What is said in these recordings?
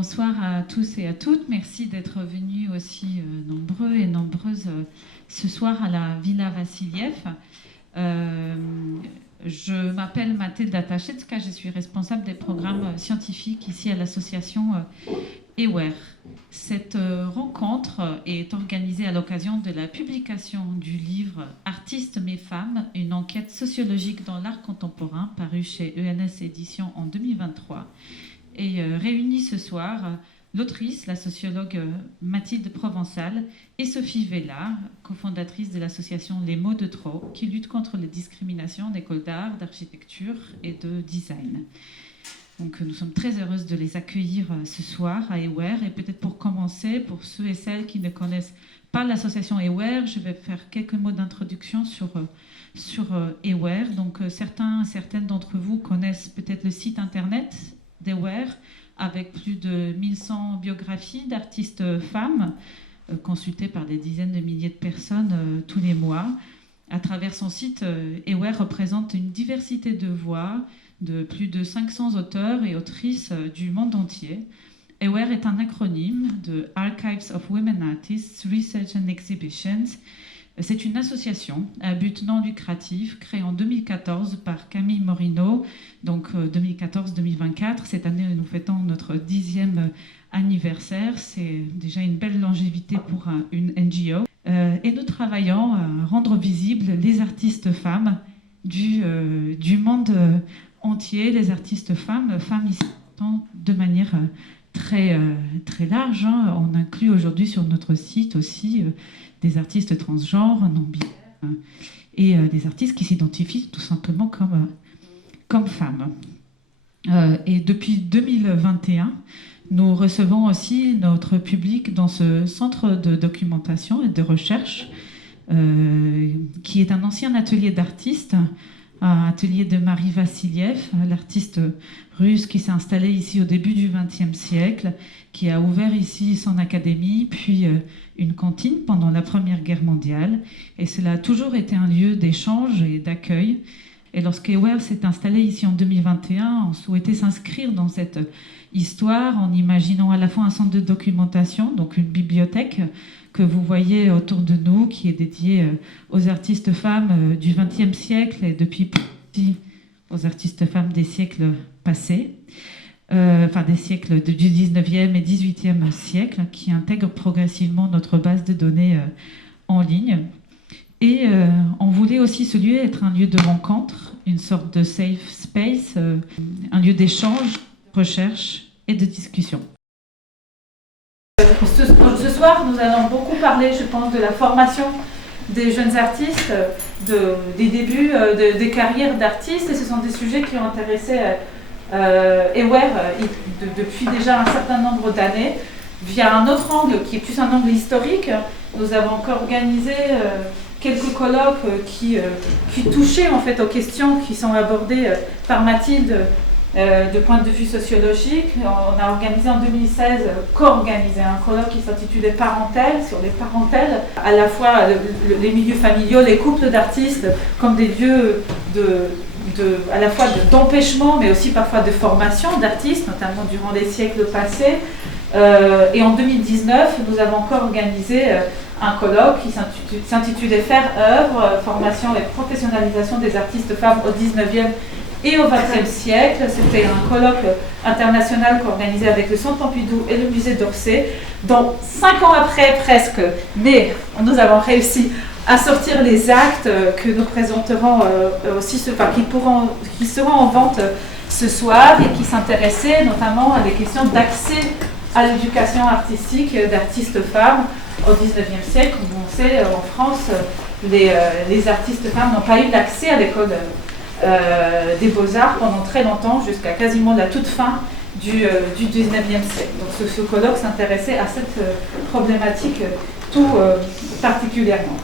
bonsoir à tous et à toutes. Merci d'être venus aussi nombreux et nombreuses ce soir à la Villa Vassiliev. Je m'appelle Mathilda Tachetska, je suis responsable des programmes scientifiques ici à l'association EWARE. Cette rencontre est organisée à l'occasion de la publication du livre Artistes mais femmes, une enquête sociologique dans l'art contemporain, paru chez ENS Éditions en 2023. Et réunis ce soir l'autrice, la sociologue Mathilde Provençal et Sophie Vella, cofondatrice de l'association Les Mots de Trop, qui lutte contre les discriminations en école d'art, d'architecture et de design. Donc nous sommes très heureuses de les accueillir ce soir à EWARE. Et peut-être pour commencer, pour ceux et celles qui ne connaissent pas l'association EWARE, je vais faire quelques mots d'introduction sur EWARE. Donc certaines d'entre vous connaissent peut-être le site internet d'EWARE, avec plus de 1100 biographies d'artistes femmes consultées par des dizaines de milliers de personnes tous les mois. À travers son site, EWARE représente une diversité de voix de plus de 500 auteurs et autrices du monde entier. EWARE est un acronyme de Archives of Women Artists, Research and Exhibitions. C'est une association à but non lucratif créée en 2014 par Camille Morino, donc 2014-2024. Cette année, nous fêtons notre 10e anniversaire. C'est déjà une belle longévité pour une NGO. Et nous travaillons à rendre visibles les artistes femmes du monde entier, les artistes femmes ici de manière très large. On inclut aujourd'hui sur notre site aussi des artistes transgenres, non-binaires et des artistes qui s'identifient tout simplement comme femmes. Et depuis 2021, nous recevons aussi notre public dans ce centre de documentation et de recherche qui est un ancien atelier d'artistes, un atelier de Marie Vassiliev, l'artiste russe qui s'est installée ici au début du XXe siècle, qui a ouvert ici son académie, puis une cantine pendant la Première Guerre mondiale. Et cela a toujours été un lieu d'échange et d'accueil. Et lorsqu'EWARE s'est installé ici en 2021, on souhaitait s'inscrire dans cette histoire en imaginant à la fois un centre de documentation, donc une bibliothèque que vous voyez autour de nous, qui est dédiée aux artistes femmes du XXe siècle et depuis petit aux artistes femmes des siècles passés, des siècles du XIXe et XVIIIe siècle, qui intègre progressivement notre base de données en ligne. Et on voulait aussi ce lieu être un lieu de rencontre, une sorte de safe space, un lieu d'échange, de recherche et de discussion. Ce soir, nous allons beaucoup parler, je pense, de la formation des jeunes artistes, des débuts, des carrières d'artistes, et ce sont des sujets qui ont intéressé EWARE depuis déjà un certain nombre d'années, via un autre angle qui est plus un angle historique. Nous avons encore organisé quelques colloques qui touchaient en fait aux questions qui sont abordées par Mathilde de point de vue sociologique. On a organisé en 2016, co-organisé un colloque qui s'intitulait Parentèle, sur les parentèles, à la fois les milieux familiaux, les couples d'artistes, comme des lieux à la fois d'empêchement, mais aussi parfois de formation d'artistes, notamment durant les siècles passés. Et en 2019, nous avons encore organisé un colloque qui s'intitulait Faire œuvre, formation et professionnalisation des artistes femmes au 19e et au XXe siècle. C'était un colloque international qu'organisé avec le Centre Pompidou et le Musée d'Orsay, dont 5 ans après presque, mais nous avons réussi à sortir les actes que nous présenterons aussi, qui seront en vente ce soir et qui s'intéressaient notamment à des questions d'accès à l'éducation artistique d'artistes femmes au XIXe siècle. Comme on sait, en France, les artistes femmes n'ont pas eu l'accès à l'école des beaux-arts pendant très longtemps, jusqu'à quasiment la toute fin du XIXe siècle. Donc ce colloque s'intéressait à cette problématique tout particulièrement.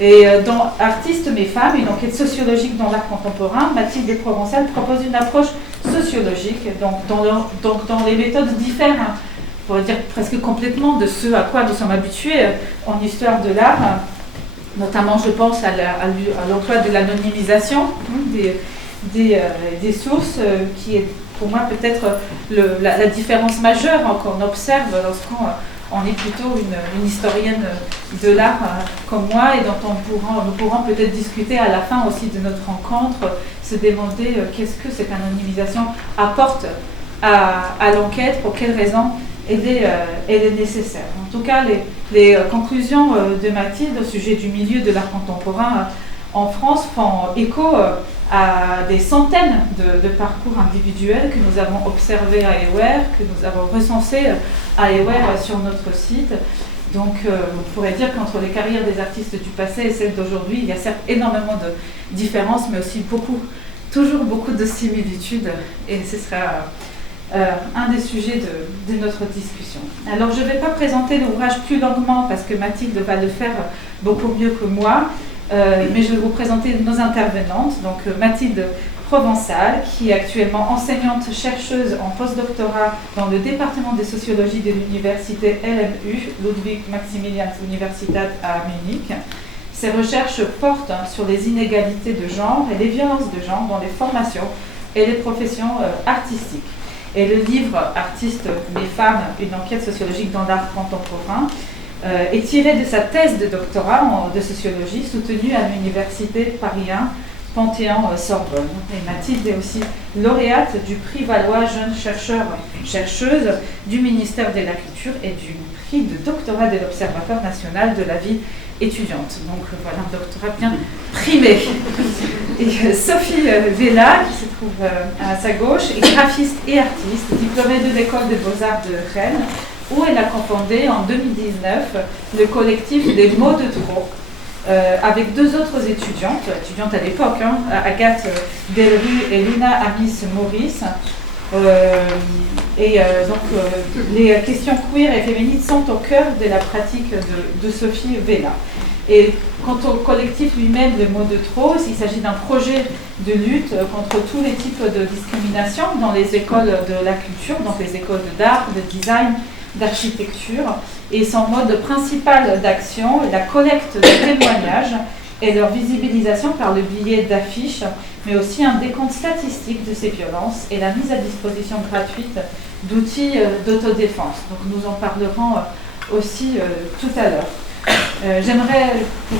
Et dans Artistes mais femmes, une enquête sociologique dans l'art contemporain, Mathilde Provençal propose une approche sociologique. Donc dans les méthodes diffèrent, on pourrait dire presque complètement de ce à quoi nous sommes habitués en histoire de l'art. Notamment, je pense à l'emploi de l'anonymisation des sources, qui est pour moi peut-être la différence majeure qu'on observe lorsqu'on est plutôt une historienne de l'art comme moi, et dont nous pourrons peut-être discuter à la fin aussi de notre rencontre, se demander qu'est-ce que cette anonymisation apporte à l'enquête, pour quelles raisons elle est nécessaire. En tout cas, les conclusions de Mathilde au sujet du milieu de l'art contemporain en France font écho à des centaines de parcours individuels que nous avons observés à Ewer, que nous avons recensés à Ewer sur notre site. Donc, on pourrait dire qu'entre les carrières des artistes du passé et celles d'aujourd'hui, il y a certes énormément de différences, mais aussi toujours beaucoup de similitudes, et ce sera un des sujets de notre discussion. Alors, je ne vais pas présenter l'ouvrage plus longuement parce que Mathilde va le faire beaucoup mieux que moi, mais je vais vous présenter nos intervenantes. Donc, Mathilde Provençal, qui est actuellement enseignante-chercheuse en postdoctorat dans le département de sociologie de l'université LMU, Ludwig Maximilians Universität à Munich. Ses recherches portent sur les inégalités de genre et les violences de genre dans les formations et les professions artistiques. Et le livre « Artistes, les femmes, une enquête sociologique dans l'art contemporain » est tiré de sa thèse de doctorat de sociologie soutenue à l'université Paris 1 Panthéon-Sorbonne. Et Mathilde est aussi lauréate du prix Valois Jeunes chercheurs-chercheuses du ministère de la Culture et du prix de doctorat de l'Observatoire national de la vie étudiante. Donc voilà, un doctorat bien primé. Et Sophie Vella, qui se trouve à sa gauche, est graphiste et artiste, diplômée de l'école des beaux-arts de Rennes, où elle a cofondé en 2019 le collectif des mots de trop, avec deux autres étudiantes à l'époque, Agathe Delru et Luna Amis-Maurice. Les questions queer et féminines sont au cœur de la pratique de Sophie Vella. Et quant au collectif lui-même, le mot de trop, il s'agit d'un projet de lutte contre tous les types de discrimination dans les écoles de la culture, donc les écoles d'art, de design, d'architecture, et son mode principal d'action est la collecte de témoignages et leur visibilisation par le biais d'affiches, mais aussi un décompte statistique de ces violences et la mise à disposition gratuite d'outils d'autodéfense. Donc nous en parlerons aussi tout à l'heure. J'aimerais,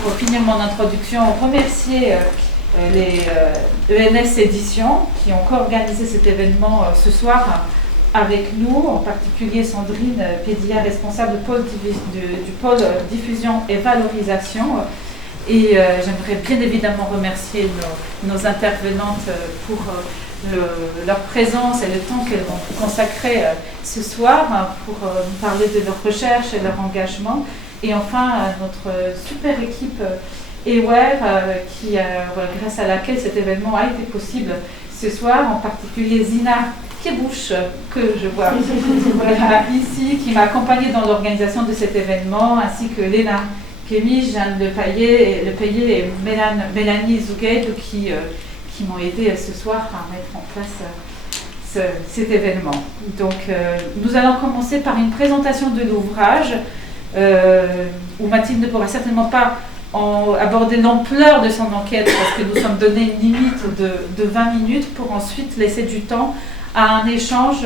pour finir mon introduction, remercier les ENS Éditions qui ont co-organisé cet événement ce soir avec nous, en particulier Sandrine Pédia, responsable du pôle diffusion et valorisation. Et j'aimerais bien évidemment remercier nos intervenantes pour leur présence et le temps qu'elles vont consacrer ce soir pour nous parler de leur recherche et leur engagement. Et enfin, notre super équipe Ewer, grâce à laquelle cet événement a été possible ce soir, en particulier Zina Kebouche, que je vois ici, qui m'a accompagnée dans l'organisation de cet événement, ainsi que Léna Kémy, Jeanne Lepayet et Mélanie Zougued, qui m'ont aidé ce soir à mettre en place cet événement. Donc, nous allons commencer par une présentation de l'ouvrage, où Mathilde ne pourra certainement pas aborder l'ampleur de son enquête, parce que nous sommes donné une limite de 20 minutes pour ensuite laisser du temps à un échange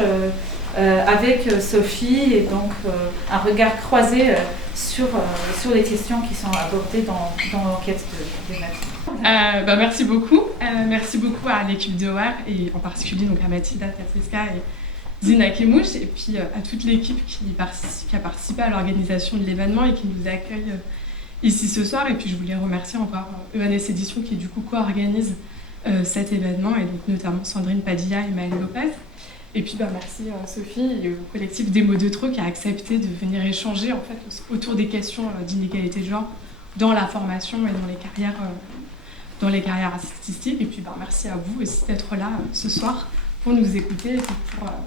avec Sophie, et donc un regard croisé sur les questions qui sont abordées dans l'enquête de Mathilde. Merci beaucoup. Merci beaucoup à l'équipe de Ewer, et en particulier donc à Mathilda Taseska et Zina Kemouche, et puis à toute l'équipe qui a participé à l'organisation de l'événement et qui nous accueille ici ce soir. Et puis je voulais remercier encore ENS Éditions qui du coup co-organise cet événement, et donc notamment Sandrine Padilla et Maëlle Lopez. Et puis merci Sophie et au collectif des mots de trop qui a accepté de venir échanger en fait autour des questions d'inégalité de genre dans la formation et dans les carrières artistiques. Et puis merci à vous aussi d'être là ce soir pour nous écouter et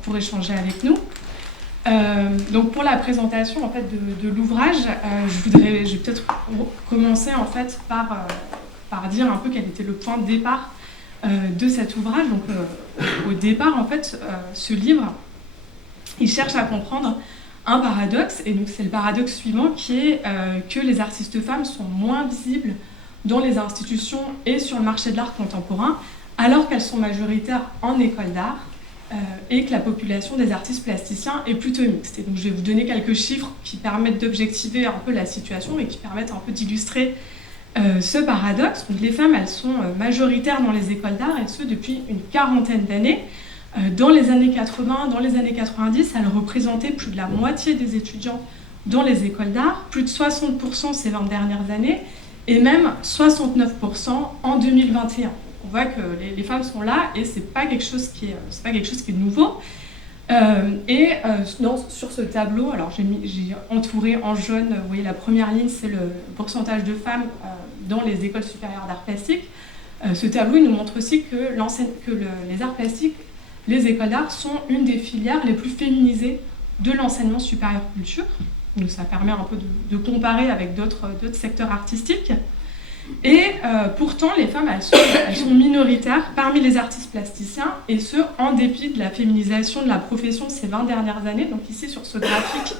pour échanger avec nous. Donc pour la présentation en fait de l'ouvrage, je vais peut-être commencer en fait par dire un peu quel était le point de départ de cet ouvrage. Donc au départ en fait, ce livre il cherche à comprendre un paradoxe, et donc c'est le paradoxe suivant qui est que les artistes femmes sont moins visibles dans les institutions et sur le marché de l'art contemporain, alors qu'elles sont majoritaires en école d'art et que la population des artistes plasticiens est plutôt mixte. Et donc je vais vous donner quelques chiffres qui permettent d'objectiver un peu la situation et qui permettent un peu d'illustrer ce paradoxe. Donc les femmes, elles sont majoritaires dans les écoles d'art, et ce depuis une quarantaine d'années. Dans les années 80, dans les années 90, elles représentaient plus de la moitié des étudiants dans les écoles d'art, plus de 60% ces 20 dernières années, et même 69% en 2021. On voit que les femmes sont là, et c'est pas quelque chose qui est nouveau. Sur ce tableau, alors j'ai entouré en jaune, vous voyez la première ligne, c'est le pourcentage de femmes dans les écoles supérieures d'art plastique. Ce tableau il nous montre aussi que les arts plastiques, les écoles d'art sont une des filières les plus féminisées de l'enseignement supérieur culture. Donc ça permet un peu de comparer avec d'autres secteurs artistiques. Et pourtant, les femmes, elles sont minoritaires parmi les artistes plasticiens, et ce, en dépit de la féminisation de la profession ces 20 dernières années. Donc ici, sur ce graphique,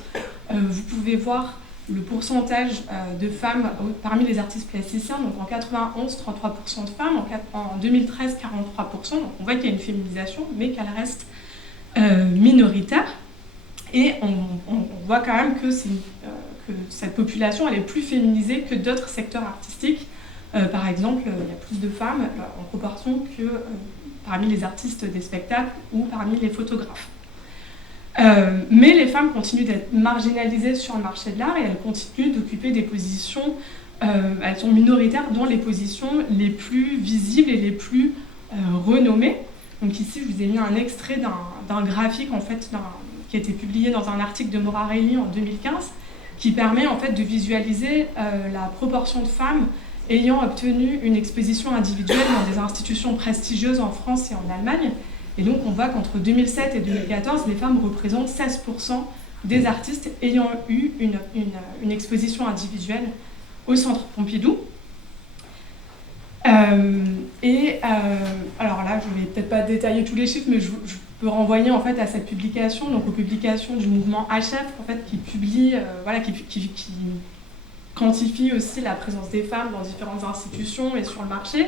vous pouvez voir le pourcentage de femmes parmi les artistes plasticiens. Donc en 91, 33% de femmes, en 2013, 43%. Donc on voit qu'il y a une féminisation, mais qu'elle reste minoritaire. Et on voit quand même que cette population elle est plus féminisée que d'autres secteurs artistiques. Par exemple, il y a plus de femmes en proportion que parmi les artistes des spectacles ou parmi les photographes. Mais les femmes continuent d'être marginalisées sur le marché de l'art, et elles continuent d'occuper des positions, elles sont minoritaires dans les positions les plus visibles et les plus renommées. Donc ici, je vous ai mis un extrait d'un graphique en fait, qui a été publié dans un article de Morarelli en 2015, qui permet en fait de visualiser la proportion de femmes ayant obtenu une exposition individuelle dans des institutions prestigieuses en France et en Allemagne. Et donc on voit qu'entre 2007 et 2014, les femmes représentent 16% des artistes ayant eu une exposition individuelle au Centre Pompidou. Alors là, je ne vais peut-être pas détailler tous les chiffres, mais je peux renvoyer en fait à cette publication, donc aux publications du mouvement HF, en fait, qui publie, qui quantifie aussi la présence des femmes dans différentes institutions et sur le marché.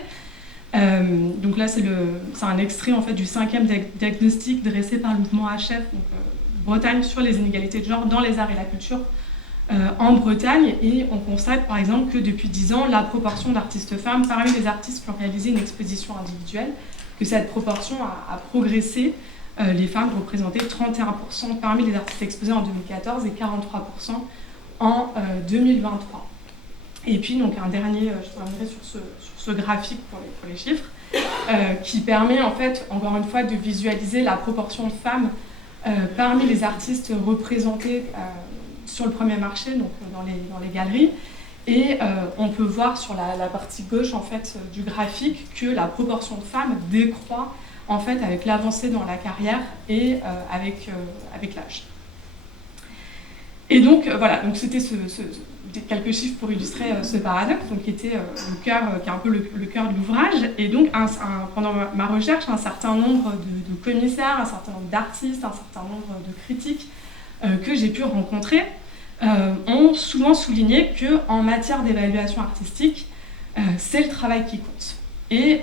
Donc là, c'est un extrait en fait du 5e diagnostic dressé par le mouvement HF, donc Bretagne, sur les inégalités de genre dans les arts et la culture en Bretagne. Et on constate par exemple que depuis 10 ans, la proportion d'artistes femmes parmi les artistes qui ont réalisé une exposition individuelle, que cette proportion a progressé. Les femmes représentaient 31% parmi les artistes exposés en 2014 et 43% en 2023. Et puis donc un dernier, je terminerai sur ce graphique pour les chiffres, qui permet en fait, encore une fois, de visualiser la proportion de femmes parmi les artistes représentés sur le premier marché, donc dans les galeries. Et on peut voir sur la partie gauche en fait, du graphique que la proportion de femmes décroît en fait, avec l'avancée dans la carrière et avec l'âge. Et donc voilà, donc c'était quelques chiffres pour illustrer ce paradoxe, donc qui était qui est un peu le cœur de l'ouvrage. Et donc pendant ma recherche, un certain nombre de commissaires, un certain nombre d'artistes, un certain nombre de critiques que j'ai pu rencontrer ont souvent souligné qu'en matière d'évaluation artistique, c'est le travail qui compte. Et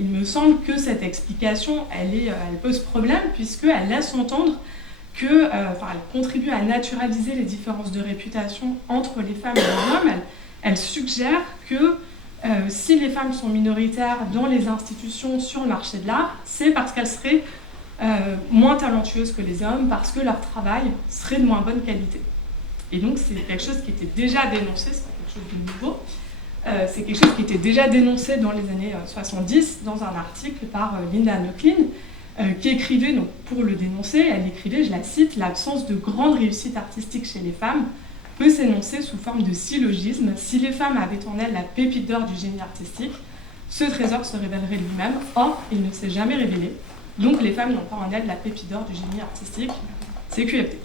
il me semble que cette explication, elle pose problème, puisqu'elle laisse entendre qu'elle contribue à naturaliser les différences de réputation entre les femmes et les hommes. Elle suggère que si les femmes sont minoritaires dans les institutions sur le marché de l'art, c'est parce qu'elles seraient moins talentueuses que les hommes, parce que leur travail serait de moins bonne qualité. Et donc c'est quelque chose qui était déjà dénoncé, c'est pas quelque chose de nouveau. C'est quelque chose qui était déjà dénoncé dans les années 70 dans un article par Linda Nochlin, qui écrivait, donc, pour le dénoncer, elle écrivait, je la cite, « L'absence de grande réussite artistique chez les femmes peut s'énoncer sous forme de syllogisme. Si les femmes avaient en elles la pépite d'or du génie artistique, ce trésor se révélerait lui-même. Or, il ne s'est jamais révélé. Donc les femmes n'ont pas en elles la pépite d'or du génie artistique. C'est QFD. »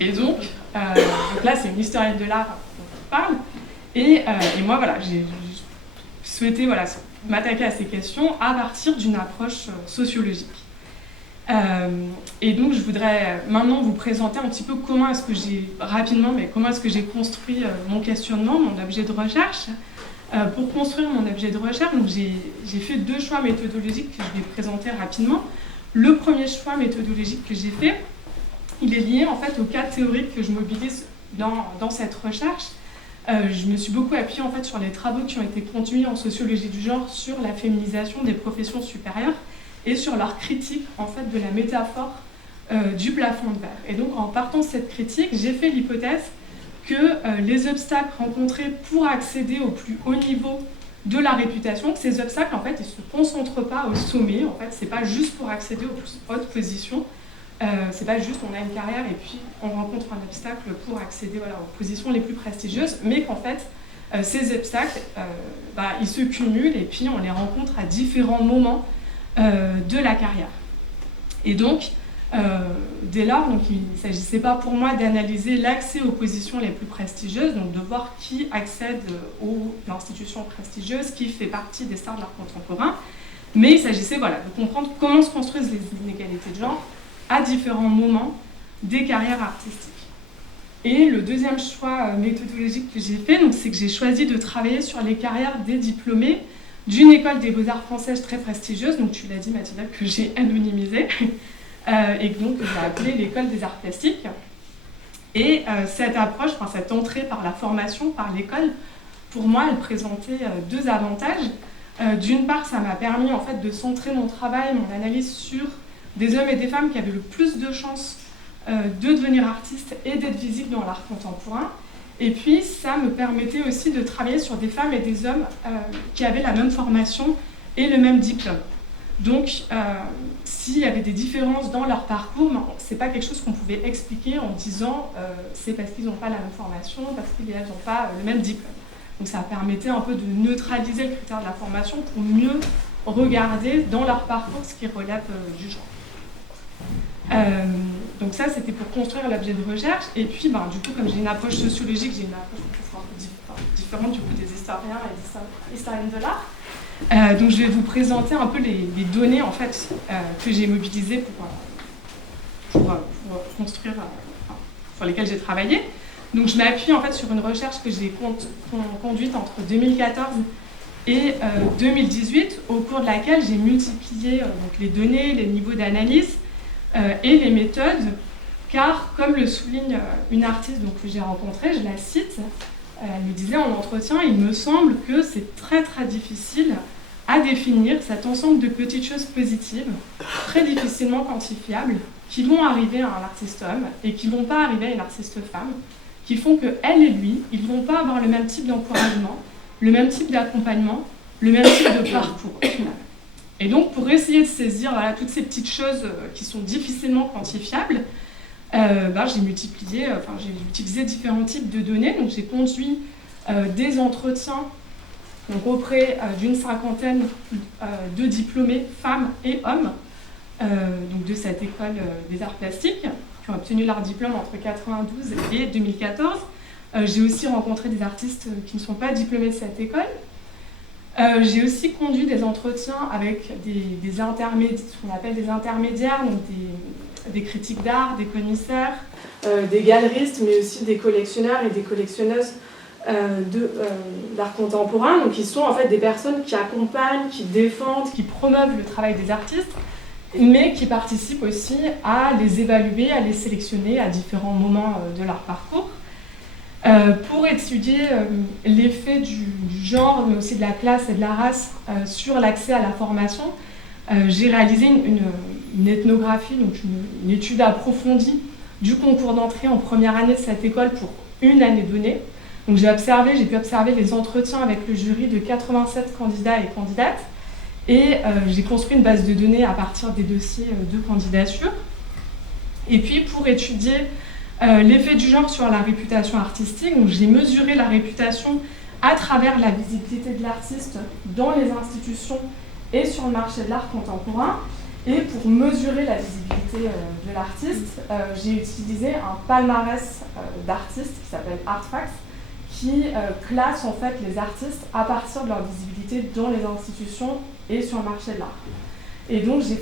Et donc là, c'est une historienne de l'art dont on parle. Et moi, voilà, j'ai souhaité m'attaquer à ces questions à partir d'une approche sociologique. Et donc, je voudrais maintenant vous présenter un petit peu comment est-ce que j'ai construit mon questionnement, mon objet de recherche. Pour construire mon objet de recherche, j'ai fait 2 choix méthodologiques que je vais présenter rapidement. le premier choix méthodologique que j'ai fait, il est lié en fait aux cas théoriques que je mobilise dans cette recherche. Je me suis beaucoup appuyée en fait sur les travaux qui ont été conduits en sociologie du genre sur la féminisation des professions supérieures et sur leur critique en fait de la métaphore du plafond de verre. Et donc en partant de cette critique, j'ai fait l'hypothèse que les obstacles rencontrés pour accéder au plus haut niveau de la réputation, que ces obstacles en fait ils se concentrent pas au sommet, en fait c'est pas juste pour accéder aux plus hautes positions. C'est pas juste on a une carrière et puis on rencontre un obstacle pour accéder aux positions les plus prestigieuses, mais qu'en fait ces obstacles ils se cumulent et puis on les rencontre à différents moments de la carrière. Et donc dès lors, donc, il ne s'agissait pas pour moi d'analyser l'accès aux positions les plus prestigieuses, donc de voir qui accède aux institutions prestigieuses, qui fait partie des stars de l'art contemporain, mais il s'agissait de comprendre comment se construisent les inégalités de genre à différents moments des carrières artistiques. Et le deuxième choix méthodologique que j'ai fait, c'est que j'ai choisi de travailler sur les carrières des diplômés d'une école des beaux-arts françaises très prestigieuse, donc tu l'as dit Mathilda, que j'ai anonymisée, et donc j'ai appelé l'école des arts plastiques. Et cette approche, cette entrée par la formation, par l'école, pour moi, elle présentait deux avantages. D'une part, ça m'a permis en fait de centrer mon travail, mon analyse sur des hommes et des femmes qui avaient le plus de chances de devenir artistes et d'être visibles dans l'art contemporain. Et puis, ça me permettait aussi de travailler sur des femmes et des hommes qui avaient la même formation et le même diplôme. Donc, s'il y avait des différences dans leur parcours, ce n'est pas quelque chose qu'on pouvait expliquer en disant c'est parce qu'ils n'ont pas la même formation, parce qu'ils n'ont pas le même diplôme. Donc, ça permettait un peu de neutraliser le critère de la formation pour mieux regarder dans leur parcours ce qui relève du genre. Donc ça, c'était pour construire l'objet de recherche. Et puis, du coup, comme j'ai une approche sociologique, j'ai une approche un peu différente du coup, des historiens et des historiennes de l'art. Donc je vais vous présenter un peu les données en fait, que j'ai mobilisées pour construire, sur lesquelles j'ai travaillé. Donc je m'appuie en fait sur une recherche que j'ai conduite entre 2014 et 2018, au cours de laquelle j'ai multiplié donc les données, les niveaux d'analyse et les méthodes, car comme le souligne une artiste que j'ai rencontrée, je la cite, elle me disait en entretien, il me semble que c'est très très difficile à définir cet ensemble de petites choses positives, très difficilement quantifiables, qui vont arriver à un artiste homme et qui ne vont pas arriver à une artiste femme, qui font qu'elle et lui, ils ne vont pas avoir le même type d'encouragement, le même type d'accompagnement, le même type de parcours. Et donc, pour essayer de saisir toutes ces petites choses qui sont difficilement quantifiables, j'ai utilisé différents types de données. Donc, j'ai conduit des entretiens auprès d'une cinquantaine de diplômés, femmes et hommes, donc de cette école des arts plastiques, qui ont obtenu leur diplôme entre 1992 et 2014. J'ai aussi rencontré des artistes qui ne sont pas diplômés de cette école. J'ai aussi conduit des entretiens avec des intermédiaires, ce qu'on appelle des intermédiaires, donc des critiques d'art, des commissaires, des galeristes, mais aussi des collectionneurs et des collectionneuses d'art contemporain. Donc, ils sont en fait des personnes qui accompagnent, qui défendent, qui promeuvent le travail des artistes, mais qui participent aussi à les évaluer, à les sélectionner à différents moments de leur parcours. Pour étudier l'effet du genre, mais aussi de la classe et de la race sur l'accès à la formation, j'ai réalisé une ethnographie, donc une étude approfondie du concours d'entrée en première année de cette école pour une année donnée. Donc j'ai pu observer les entretiens avec le jury de 87 candidats et candidates, et j'ai construit une base de données à partir des dossiers de candidature. Et puis pour étudier l'effet du genre sur la réputation artistique, donc j'ai mesuré la réputation à travers la visibilité de l'artiste dans les institutions et sur le marché de l'art contemporain. Et pour mesurer la visibilité de l'artiste, j'ai utilisé un palmarès d'artistes qui s'appelle Artfacts, qui classe en fait les artistes à partir de leur visibilité dans les institutions et sur le marché de l'art. Et donc j'ai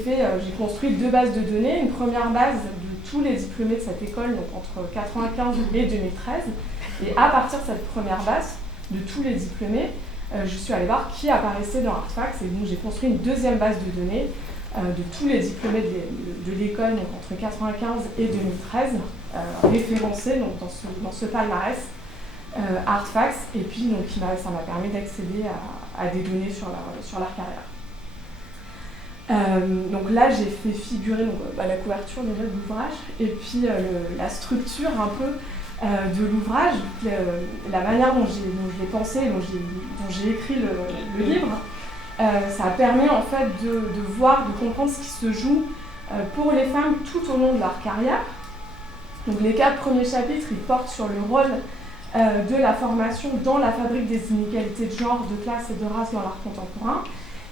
construit deux bases de données, une première base de tous les diplômés de cette école, donc entre 1995 et 2013, et à partir de cette première base de tous les diplômés, je suis allée voir qui apparaissait dans Artfacts, et donc j'ai construit une deuxième base de données de tous les diplômés de l'école, donc entre 1995 et 2013, référencés donc, dans ce palmarès Artfacts, et puis donc, ça m'a permis d'accéder à des données sur leur carrière. Donc là, j'ai fait figurer la couverture déjà de l'ouvrage, et puis la structure un peu de l'ouvrage, la manière dont je l'ai pensé, dont j'ai écrit le livre. Ça permet en fait de voir, de comprendre ce qui se joue pour les femmes tout au long de leur carrière. Donc les 4 premiers chapitres, ils portent sur le rôle de la formation dans la fabrique des inégalités de genre, de classe et de race dans l'art contemporain.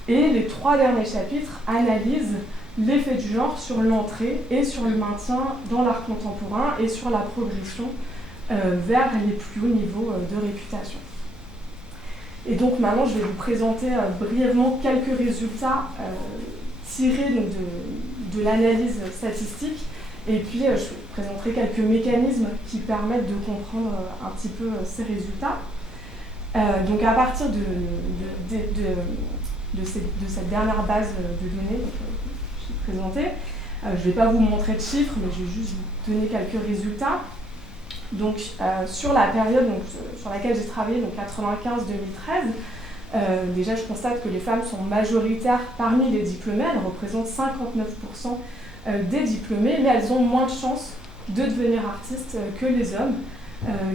Et les 3 derniers chapitres analysent l'effet du genre sur l'entrée et sur le maintien dans l'art contemporain et sur la progression vers les plus hauts niveaux de réputation. Et donc maintenant, je vais vous présenter brièvement quelques résultats tirés donc, de l'analyse statistique, et puis je vous présenterai quelques mécanismes qui permettent de comprendre un petit peu ces résultats. Donc à partir de cette dernière base de données que j'ai présentée, je ne vais pas vous montrer de chiffres, mais je vais juste vous donner quelques résultats. Donc, sur la période sur laquelle j'ai travaillé, donc 95-2013, déjà je constate que les femmes sont majoritaires parmi les diplômés, elles représentent 59% des diplômés, mais elles ont moins de chances de devenir artistes que les hommes.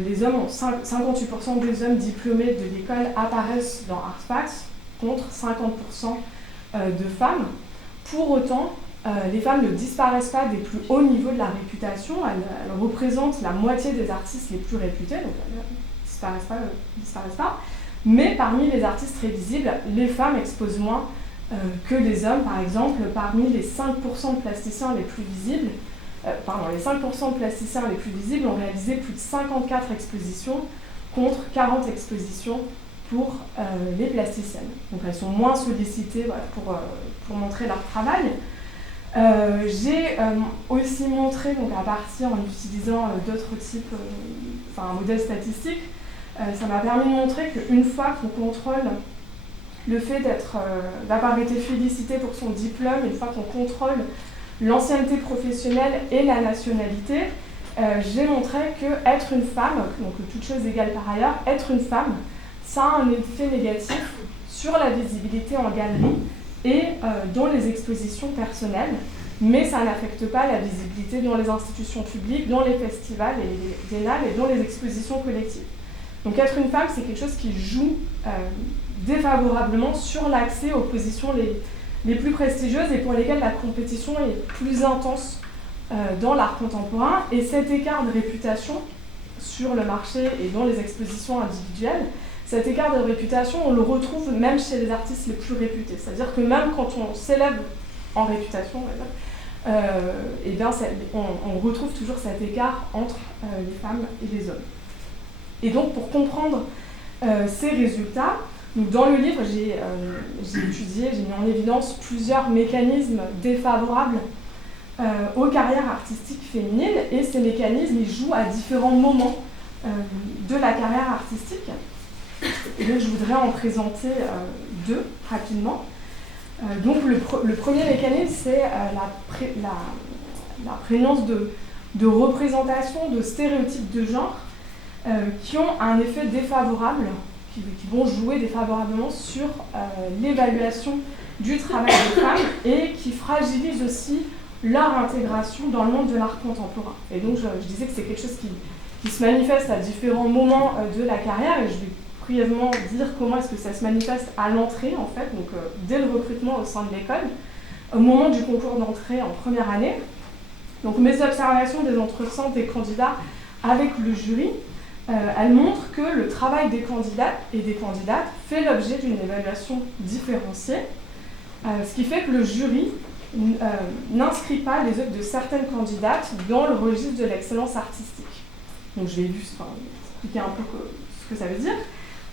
Les hommes ont 58% des hommes diplômés de l'école apparaissent dans Artfacts, contre 50% de femmes. Pour autant, les femmes ne disparaissent pas des plus hauts niveaux de la réputation, elles représentent la moitié des artistes les plus réputés, donc elles ne disparaissent pas. Mais parmi les artistes très visibles, les femmes exposent moins que les hommes. Par exemple, parmi les 5% de plasticiens les plus visibles, les 5% de plasticiens les plus visibles ont réalisé plus de 54 expositions contre 40 expositions pour les plasticiennes. Donc elles sont moins sollicitées pour montrer leur travail. J'ai aussi montré, donc à partir en utilisant d'autres types, un modèle statistique, ça m'a permis de montrer qu'une fois qu'on contrôle le fait d'avoir été félicité pour son diplôme, une fois qu'on contrôle l'ancienneté professionnelle et la nationalité, j'ai montré qu'être une femme, donc toutes choses égales par ailleurs, être une femme, ça a un effet négatif sur la visibilité en galerie et dans les expositions personnelles, mais ça n'affecte pas la visibilité dans les institutions publiques, dans les festivals et les biennales et dans les expositions collectives. Donc être une femme, c'est quelque chose qui joue défavorablement sur l'accès aux positions les plus prestigieuses et pour lesquelles la compétition est plus intense dans l'art contemporain. Et cet écart de réputation sur le marché et dans les expositions individuelles, cet écart de réputation, on le retrouve même chez les artistes les plus réputés. C'est-à-dire que même quand on s'élève en réputation, on retrouve toujours cet écart entre les femmes et les hommes. Et donc, pour comprendre ces résultats, donc dans le livre, j'ai mis en évidence plusieurs mécanismes défavorables aux carrières artistiques féminines, et ces mécanismes, ils jouent à différents moments de la carrière artistique. Et donc, je voudrais en présenter 2 rapidement. Donc, le premier mécanisme, c'est la prégnance de représentation, de stéréotypes de genre qui ont un effet défavorable, qui vont jouer défavorablement sur l'évaluation du travail des femmes et qui fragilisent aussi leur intégration dans le monde de l'art contemporain. Et donc, je disais que c'est quelque chose qui se manifeste à différents moments de la carrière, et je vais brièvement dire comment est-ce que ça se manifeste à l'entrée, en fait, donc dès le recrutement au sein de l'école, au moment du concours d'entrée en première année. Donc mes observations des entretiens des candidats avec le jury, elles montrent que le travail des candidates et des candidates fait l'objet d'une évaluation différenciée, ce qui fait que le jury n'inscrit pas les œuvres de certaines candidates dans le registre de l'excellence artistique. Donc je vais juste expliquer un peu ce que ça veut dire.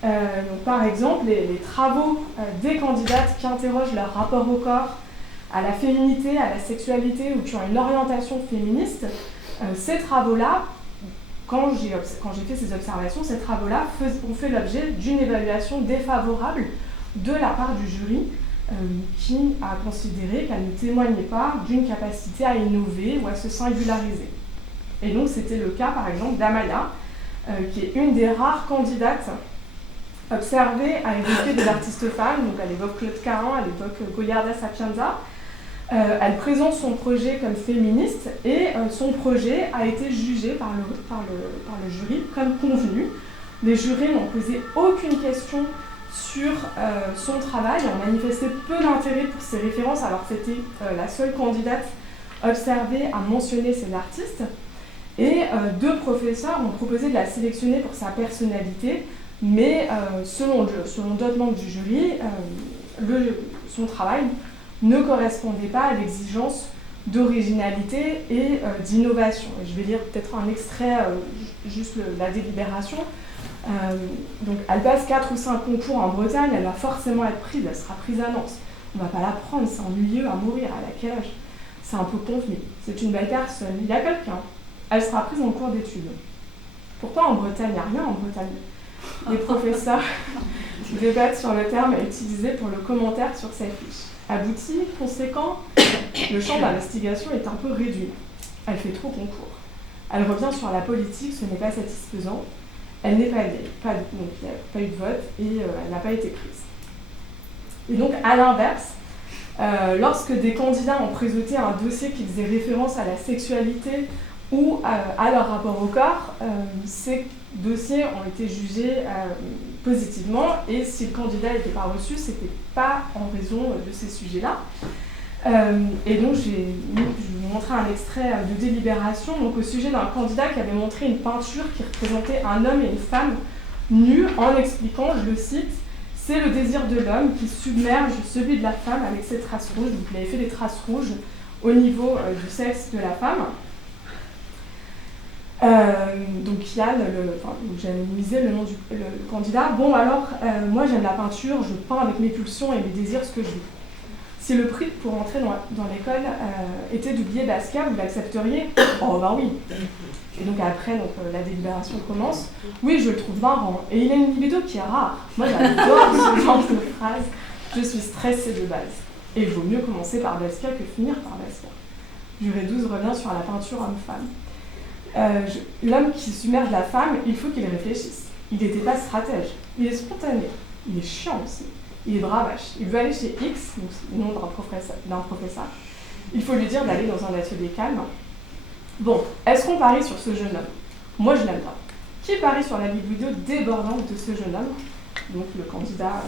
Donc, par exemple, les travaux des candidates qui interrogent leur rapport au corps, à la féminité, à la sexualité ou qui ont une orientation féministe, ces travaux-là, quand j'ai fait ces observations, ces travaux-là ont fait l'objet d'une évaluation défavorable de la part du jury qui a considéré qu'elle ne témoignait pas d'une capacité à innover ou à se singulariser. Et donc c'était le cas par exemple d'Amaya, qui est une des rares candidates observées à évoquer des artistes femmes. Donc elle évoque Claude Cahin, elle évoque Goliarda Sapienza. Elle présente son projet comme féministe et son projet a été jugé par le jury comme convenu. Les jurés n'ont posé aucune question sur son travail, ont manifesté peu d'intérêt pour ses références, alors que c'était la seule candidate observée à mentionner ces artistes. Et 2 professeurs ont proposé de la sélectionner pour sa personnalité, mais selon d'autres membres du jury, son travail ne correspondait pas à l'exigence d'originalité et d'innovation. Et je vais lire peut-être un extrait, juste la délibération. Donc elle passe 4 ou 5 concours en Bretagne, elle va forcément être prise, elle sera prise à Nantes. On ne va pas la prendre, c'est ennuyeux à mourir, à quel âge? C'est un peu convenu. C'est une belle personne, il y a quelqu'un. Elle sera prise en cours d'études. Pourtant en Bretagne, il n'y a rien en Bretagne. Les professeurs débattent sur le terme à utiliser pour le commentaire sur sa fiche. Abouti, conséquent, le champ d'investigation est un peu réduit. Elle fait trop concours. Elle revient sur la politique, ce n'est pas satisfaisant. Elle n'est pas gay, donc il n'y a pas eu de vote et elle n'a pas été prise. Et donc, à l'inverse, lorsque des candidats ont présenté un dossier qui faisait référence à la sexualité ou à leur rapport au corps, ces dossiers ont été jugés positivement et si le candidat n'était pas reçu, ce n'était pas en raison de ces sujets-là. Et donc, je vais vous montrer un extrait de délibération donc, au sujet d'un candidat qui avait montré une peinture qui représentait un homme et une femme nus en expliquant, je le cite, « C'est le désir de l'homme qui submerge celui de la femme avec ses traces rouges ». Donc, il avait fait des traces rouges au niveau du sexe de la femme. Donc Yann, j'ai anonymisé le nom du candidat. Bon alors, moi j'aime la peinture, je peins avec mes pulsions et mes désirs ce que je veux. Si le prix pour entrer dans l'école était d'oublier Basquiat, vous l'accepteriez? Oh ben oui. Et donc après, la délibération commence. Oui, je le trouve marrant. Et il a une libido qui est rare. Moi j'adore ce genre de phrase. Je suis stressée de base. Et il vaut mieux commencer par Basquiat que finir par Basquiat. Juré 12 revient sur la peinture homme-femme. L'homme qui submerge la femme, il faut qu'il réfléchisse. Il n'était pas stratège. Il est spontané. Il est chiant aussi. Il est bravache. Il veut aller chez X, donc c'est le nom d'un professeur. Il faut lui dire d'aller dans un atelier calme. Bon, est-ce qu'on parie sur ce jeune homme? Moi, je l'aime pas. Qui parie sur la libido débordante de ce jeune homme? Donc le candidat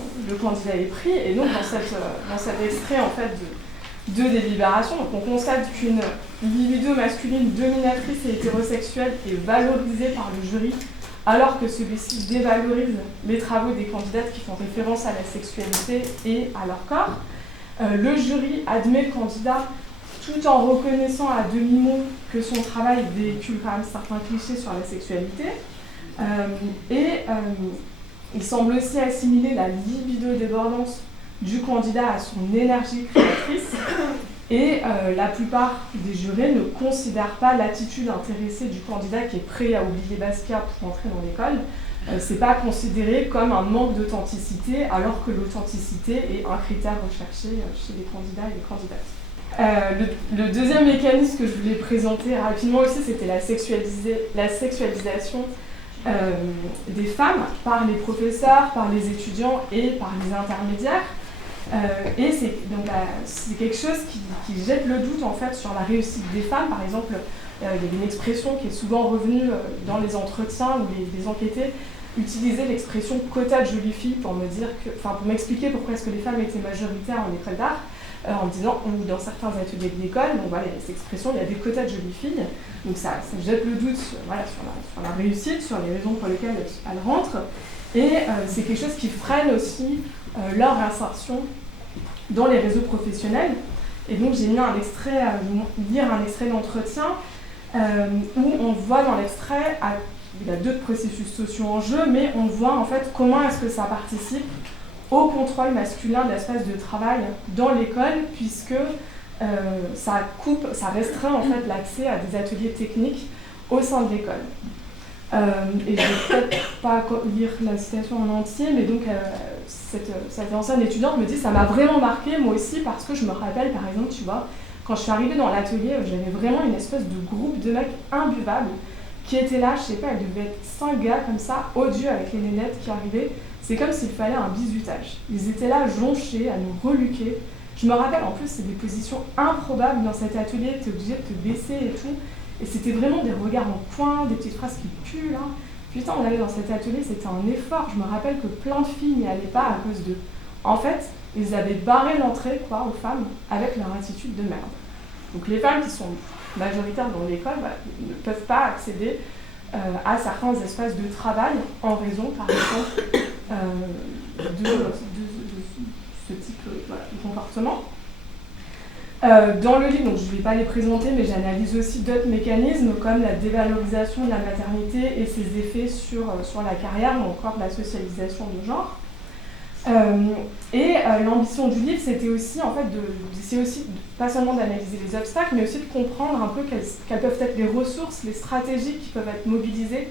est pris. Et donc dans cet extrait en fait de délibération, donc on constate qu'une libido masculine dominatrice et hétérosexuelle est valorisée par le jury, alors que celui-ci dévalorise les travaux des candidates qui font référence à la sexualité et à leur corps. Le jury admet le candidat tout en reconnaissant à demi-mot que son travail véhicule quand même certains clichés sur la sexualité. Il semble aussi assimiler la libido débordante du candidat à son énergie créatrice. Et la plupart des jurés ne considèrent pas l'attitude intéressée du candidat qui est prêt à oublier Basquiat pour entrer dans l'école. C'est pas considéré comme un manque d'authenticité, alors que l'authenticité est un critère recherché chez les candidats et les candidates. Le deuxième mécanisme que je voulais présenter rapidement aussi, c'était la sexualisation des femmes par les professeurs, par les étudiants et par les intermédiaires. Et c'est quelque chose qui jette le doute en fait sur la réussite des femmes. Par exemple, il y a une expression qui est souvent revenue dans les entretiens où les enquêtés utilisaient l'expression quota de jolies filles pour m'expliquer pourquoi est-ce que les femmes étaient majoritaires en école d'art, en me disant, ou dans certains ateliers de l'école, donc voilà, il y a cette expression, il y a des quotas de jolies filles, donc ça jette le doute sur la réussite, sur les raisons pour lesquelles elles rentrent, et c'est quelque chose qui freine aussi leur insertion dans les réseaux professionnels. Et donc j'ai mis un extrait, lire un extrait d'entretien où on voit dans l'extrait, il y a 2 processus sociaux en jeu, mais on voit en fait comment est-ce que ça participe au contrôle masculin de l'espace de travail dans l'école, puisque ça restreint en fait l'accès à des ateliers techniques au sein de l'école. Et je ne vais peut-être pas lire la citation en entier, mais donc cette ancienne étudiante me dit ça m'a vraiment marqué moi aussi parce que je me rappelle par exemple, tu vois, quand je suis arrivée dans l'atelier, j'avais vraiment une espèce de groupe de mecs imbuvables qui étaient là, je sais pas, il devait être 5 gars comme ça, odieux avec les nénettes qui arrivaient. C'est comme s'il fallait un bizutage. Ils étaient là jonchés, à nous reluquer. Je me rappelle en plus, c'est des positions improbables dans cet atelier, tu es obligé de te baisser et tout. Et c'était vraiment des regards en coin, des petites phrases qui puent là. Putain, on allait dans cet atelier, c'était un effort. Je me rappelle que plein de filles n'y allaient pas à cause d'eux. En fait, ils avaient barré l'entrée quoi, aux femmes avec leur attitude de merde. Donc les femmes qui sont majoritaires dans l'école ne peuvent pas accéder à certains espaces de travail en raison, par exemple, de ce type de comportement. Dans le livre, donc je ne vais pas les présenter, mais j'analyse aussi d'autres mécanismes comme la dévalorisation de la maternité et ses effets sur la carrière ou encore la socialisation de genre. L'ambition du livre, c'était aussi, en fait, d'essayer aussi, pas seulement d'analyser les obstacles, mais aussi de comprendre un peu quelles peuvent être les ressources, les stratégies qui peuvent être mobilisées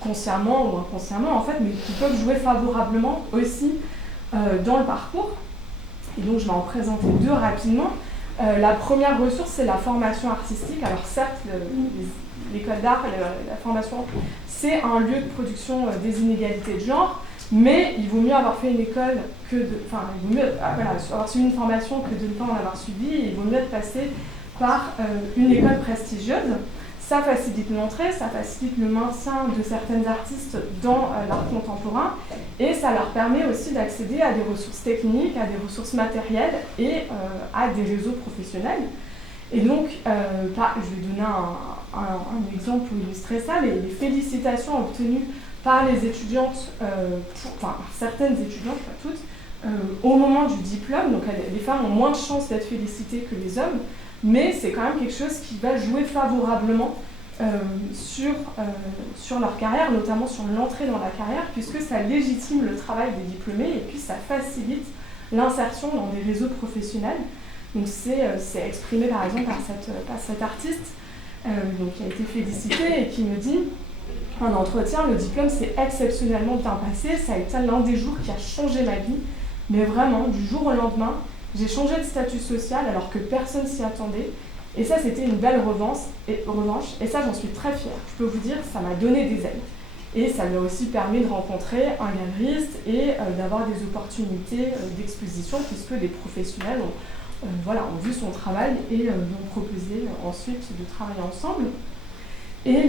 consciemment ou inconsciemment, en fait, mais qui peuvent jouer favorablement aussi dans le parcours. Et donc, je vais en présenter deux rapidement. La première ressource, c'est la formation artistique. Alors certes, l'école d'art, la formation, c'est un lieu de production des inégalités de genre, mais il vaut mieux avoir fait une école que de... Enfin, il vaut mieux avoir suivi une formation que de ne pas en avoir suivi, et il vaut mieux être passé par une école prestigieuse. Ça facilite l'entrée, ça facilite le maintien de certaines artistes dans l'art contemporain, et ça leur permet aussi d'accéder à des ressources techniques, à des ressources matérielles et à des réseaux professionnels. Et donc, je vais donner un exemple pour illustrer ça, les félicitations obtenues par les étudiantes, par certaines étudiantes, pas toutes, au moment du diplôme. Donc les femmes ont moins de chances d'être félicitées que les hommes, mais c'est quand même quelque chose qui va jouer favorablement sur leur carrière, notamment sur l'entrée dans la carrière, puisque ça légitime le travail des diplômés et puis ça facilite l'insertion dans des réseaux professionnels. Donc c'est exprimé par exemple par cette artiste qui a été félicitée et qui me dit en entretien, le diplôme s'est exceptionnellement bien passé, ça a été l'un des jours qui a changé ma vie, mais vraiment du jour au lendemain, j'ai changé de statut social alors que personne s'y attendait. Et ça, c'était une belle revanche. Et ça, j'en suis très fière. Je peux vous dire, ça m'a donné des ailes. Et ça m'a aussi permis de rencontrer un galeriste et d'avoir des opportunités d'exposition, puisque des professionnels ont vu son travail et lui ont proposé ensuite de travailler ensemble. Et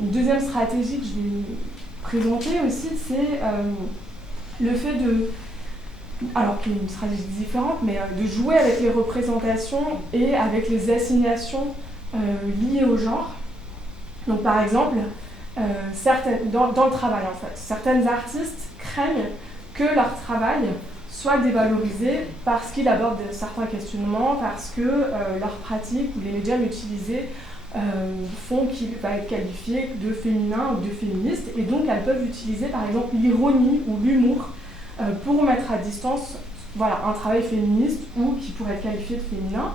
une deuxième stratégie que je vais présenter aussi, c'est le fait alors qu'il y a une stratégie différente, mais de jouer avec les représentations et avec les assignations liées au genre. Donc par exemple, dans le travail en fait, certaines artistes craignent que leur travail soit dévalorisé parce qu'il aborde certains questionnements, parce que leurs pratiques ou les médias utilisés font qu'il va être qualifié de féminin ou de féministe, et donc elles peuvent utiliser par exemple l'ironie ou l'humour pour mettre à distance un travail féministe ou qui pourrait être qualifié de féminin.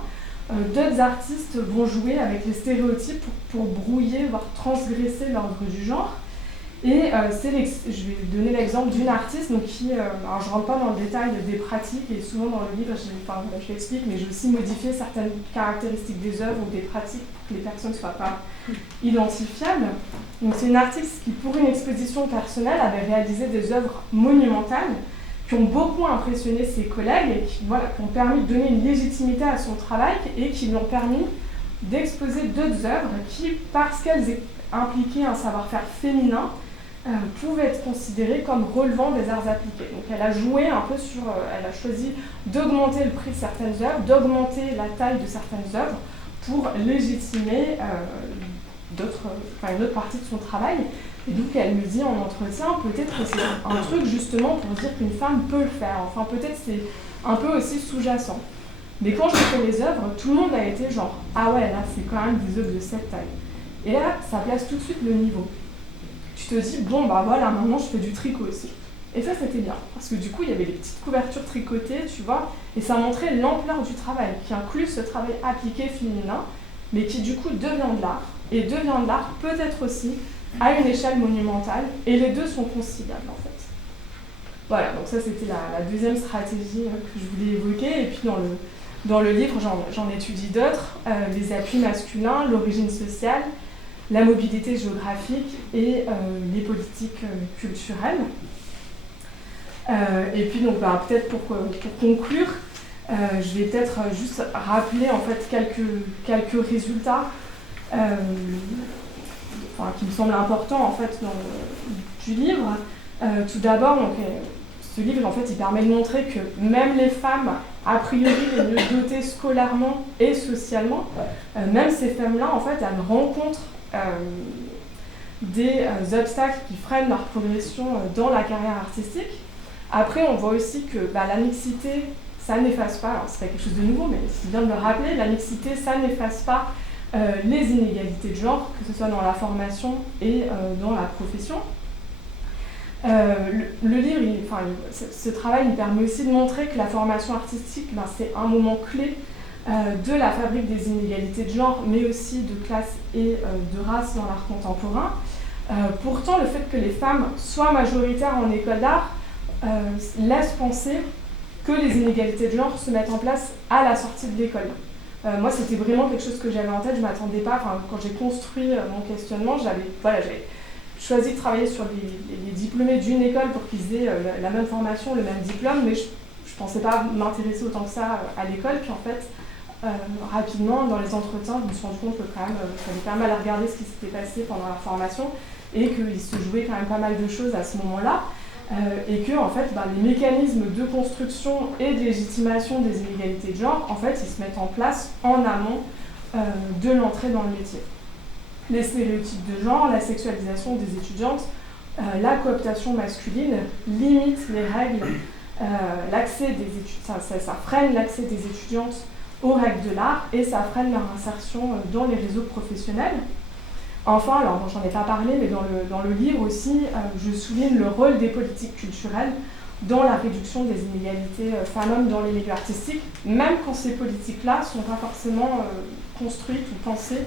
D'autres artistes vont jouer avec les stéréotypes pour brouiller, voire transgresser l'ordre du genre. Et je vais donner l'exemple d'une artiste qui, alors je ne rentre pas dans le détail des pratiques, et souvent dans le livre, je l'explique, mais j'ai aussi modifié certaines caractéristiques des œuvres ou des pratiques pour que les personnes ne soient pas identifiables. Donc c'est une artiste qui, pour une exposition personnelle, avait réalisé des œuvres monumentales qui ont beaucoup impressionné ses collègues et qui ont permis de donner une légitimité à son travail et qui lui ont permis d'exposer d'autres œuvres qui, parce qu'elles impliquaient un savoir-faire féminin, pouvaient être considérées comme relevant des arts appliqués. Donc elle a joué un peu elle a choisi d'augmenter le prix de certaines œuvres, d'augmenter la taille de certaines œuvres pour légitimer une autre partie de son travail. Et donc elle me dit en entretien, peut-être que c'est un truc justement pour dire qu'une femme peut le faire, enfin peut-être c'est un peu aussi sous-jacent. Mais quand j'ai fait les œuvres, tout le monde a été genre « Ah ouais, là c'est quand même des œuvres de cette taille ». Et là, ça place tout de suite le niveau. Tu te dis « Bon bah voilà, maintenant je fais du tricot aussi ». Et ça c'était bien, parce que du coup il y avait des petites couvertures tricotées, tu vois, et ça montrait l'ampleur du travail, qui inclut ce travail appliqué féminin, mais qui du coup devient de l'art, et devient de l'art peut-être aussi à une échelle monumentale, et les deux sont conciliables en fait. Voilà, donc ça c'était la deuxième stratégie que je voulais évoquer. Et puis dans le livre, j'en étudie d'autres, les appuis masculins, l'origine sociale, la mobilité géographique et les politiques culturelles. Et puis donc peut-être pour conclure, je vais peut-être juste rappeler en fait quelques résultats qui me semblent importants en fait du livre. Tout d'abord, ce livre en fait il permet de montrer que même les femmes a priori les mieux dotées scolairement et socialement, même ces femmes-là en fait elles rencontrent des obstacles qui freinent leur progression dans la carrière artistique. Après, on voit aussi que la mixité, ça n'efface pas, alors c'est pas quelque chose de nouveau, mais c'est bien de le rappeler, la mixité, ça n'efface pas les inégalités de genre, que ce soit dans la formation et dans la profession. Le livre, ce travail il permet aussi de montrer que la formation artistique, c'est un moment clé de la fabrique des inégalités de genre, mais aussi de classe et de race dans l'art contemporain. Pourtant, le fait que les femmes soient majoritaires en école d'art laisse penser que les inégalités de genre se mettent en place à la sortie de l'école. Moi, c'était vraiment quelque chose que j'avais en tête, je ne m'attendais pas, quand j'ai construit mon questionnement, j'avais choisi de travailler sur les diplômés d'une école pour qu'ils aient la même formation, le même diplôme, mais je ne pensais pas m'intéresser autant que ça à l'école, puis en fait, rapidement, dans les entretiens, je me suis rendu compte que quand même, j'avais pas mal à regarder ce qui s'était passé pendant la formation, et qu'il se jouait quand même pas mal de choses à ce moment-là. Et que en fait, les mécanismes de construction et de légitimation des inégalités de genre, en fait, ils se mettent en place en amont de l'entrée dans le métier. Les stéréotypes de genre, la sexualisation des étudiantes, la cooptation masculine limitent les règles, l'accès des ça freine l'accès des étudiantes aux règles de l'art et ça freine leur insertion dans les réseaux professionnels. Enfin, alors bon, j'en ai pas parlé, mais dans le livre aussi, je souligne le rôle des politiques culturelles dans la réduction des inégalités femmes-hommes dans les milieux artistiques, même quand ces politiques-là ne sont pas forcément construites ou pensées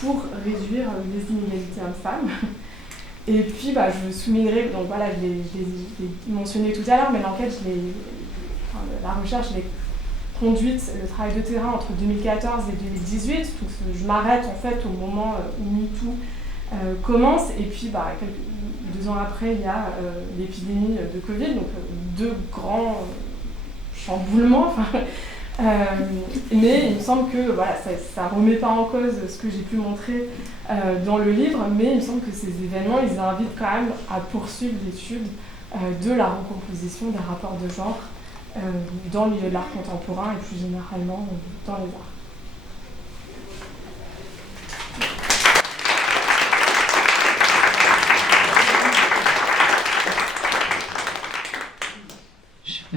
pour réduire les inégalités hommes-femmes. Et puis, je soulignerai, donc voilà, je l'ai mentionné tout à l'heure, mais l'enquête, la recherche, je l'ai conduite, le travail de terrain entre 2014 et 2018, donc je m'arrête en fait au moment où MeToo commence, et puis 2 ans après il y a l'épidémie de Covid, donc 2 grands chamboulements, mais il me semble que ça ne remet pas en cause ce que j'ai pu montrer dans le livre, mais il me semble que ces événements ils invitent quand même à poursuivre l'étude de la recomposition des rapports de genre dans le milieu de l'art contemporain et plus généralement dans les arts.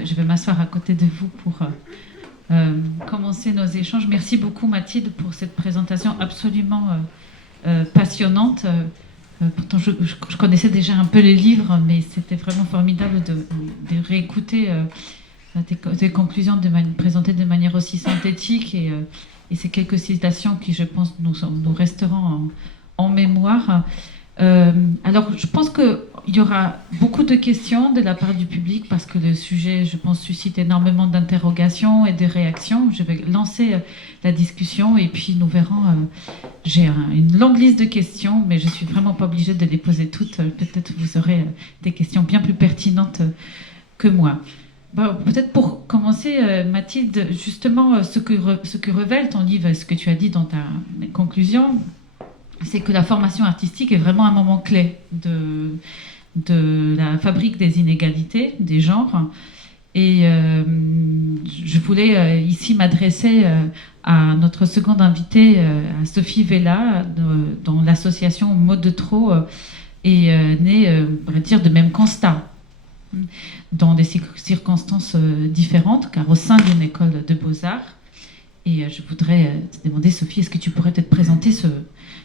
Je vais m'asseoir à côté de vous pour commencer nos échanges. Merci beaucoup Mathilde pour cette présentation absolument passionnante. Pourtant, je connaissais déjà un peu les livres, mais c'était vraiment formidable de réécouter tes conclusions présentées de manière aussi synthétique et ces quelques citations qui, je pense, nous resteront en mémoire. Alors, je pense qu'il y aura beaucoup de questions de la part du public parce que le sujet, je pense, suscite énormément d'interrogations et de réactions. Je vais lancer la discussion et puis nous verrons. J'ai une longue liste de questions, mais je ne suis vraiment pas obligée de les poser toutes. Peut-être vous aurez des questions bien plus pertinentes que moi. Peut-être pour commencer, Mathilde, justement, ce que révèle ton livre, ce que tu as dit dans ta conclusion, c'est que la formation artistique est vraiment un moment clé de la fabrique des inégalités, des genres. Et je voulais ici m'adresser à notre seconde invitée, à Sophie Vella, dont l'association Mode de Trop est née, on va dire, de même constat, dans des circonstances différentes, car au sein d'une école de beaux-arts. Et je voudrais te demander, Sophie, est-ce que tu pourrais peut-être présenter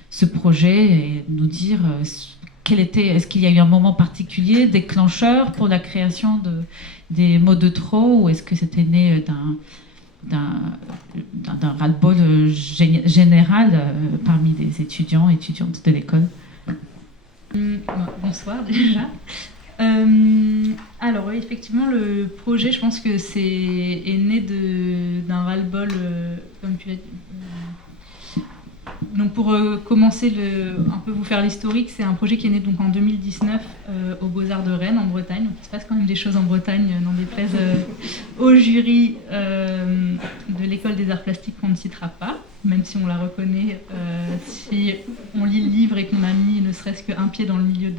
ce projet et nous dire est-ce qu'il y a eu un moment particulier, déclencheur pour la création des mots de trop, ou est-ce que c'était né d'un ras-le-bol général parmi les étudiantes de l'école? Bonsoir déjà. Alors oui, effectivement, le projet, je pense que est né d'un ras-le-bol, comme tu l'as dit. Donc pour commencer, un peu vous faire l'historique, c'est un projet qui est né donc en 2019 aux Beaux-Arts de Rennes, en Bretagne. Donc il se passe quand même des choses en Bretagne, n'en déplaise au jury de l'école des arts plastiques qu'on ne citera pas, même si on la reconnaît, si on lit le livre et qu'on a mis ne serait-ce qu'un pied dans le milieu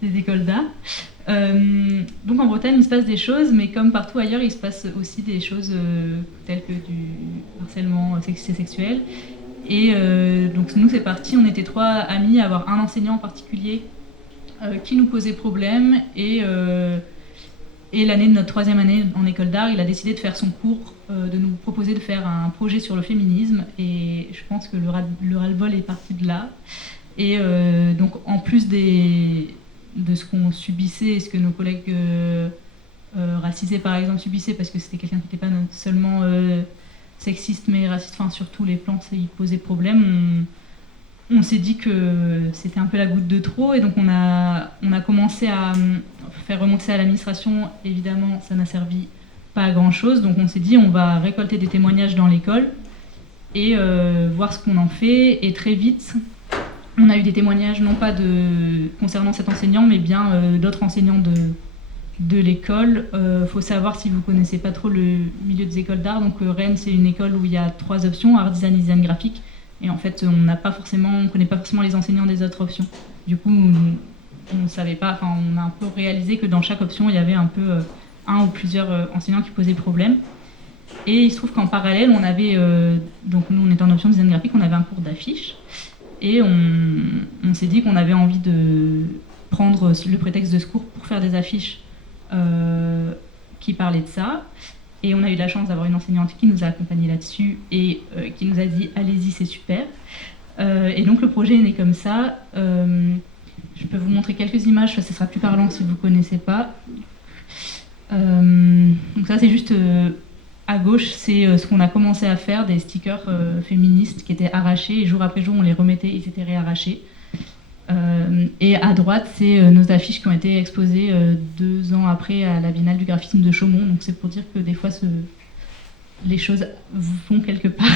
des écoles d'art. Donc en Bretagne, il se passe des choses, mais comme partout ailleurs, il se passe aussi des choses telles que du harcèlement sexiste et sexuel. Et donc nous, c'est parti, on était 3 amis à avoir un enseignant en particulier qui nous posait problème. Et l'année de notre 3e année en école d'art, il a décidé de faire son cours, de nous proposer de faire un projet sur le féminisme. Et je pense que le ras-le-bol est parti de là. Et donc en plus de ce qu'on subissait et ce que nos collègues racisés par exemple subissaient, parce que c'était quelqu'un qui n'était pas seulement sexiste mais raciste, enfin sur tous les plans, il posait problème, on s'est dit que c'était un peu la goutte de trop, et donc on a commencé à faire remonter ça à l'administration. Évidemment, ça n'a servi pas à grand chose, donc on s'est dit on va récolter des témoignages dans l'école et voir ce qu'on en fait. Et très vite on a eu des témoignages, non pas concernant cet enseignant, mais bien d'autres enseignants de l'école. Faut savoir, si vous connaissez pas trop le milieu des écoles d'art, donc Rennes, c'est une école où il y a 3 options, art, design et design graphique. Et en fait, on connaît pas forcément les enseignants des autres options. Du coup, on savait pas, enfin, on a un peu réalisé que dans chaque option, il y avait un peu un ou plusieurs enseignants qui posaient problème. Et il se trouve qu'en parallèle, on avait, donc nous, on était en option design graphique, on avait un cours d'affiches. Et on s'est dit qu'on avait envie de prendre le prétexte de ce cours pour faire des affiches qui parlaient de ça. Et on a eu la chance d'avoir une enseignante qui nous a accompagnés là-dessus et qui nous a dit « allez-y, c'est super ». Et donc le projet est né comme ça. Je peux vous montrer quelques images, ce sera plus parlant si vous ne connaissez pas. Donc ça, c'est juste... à gauche, c'est ce qu'on a commencé à faire, des stickers féministes qui étaient arrachés, et jour après jour, on les remettait, ils étaient réarrachés. Et à droite, c'est nos affiches qui ont été exposées 2 ans après à la Biennale du graphisme de Chaumont. Donc c'est pour dire que des fois, les choses vont quelque part.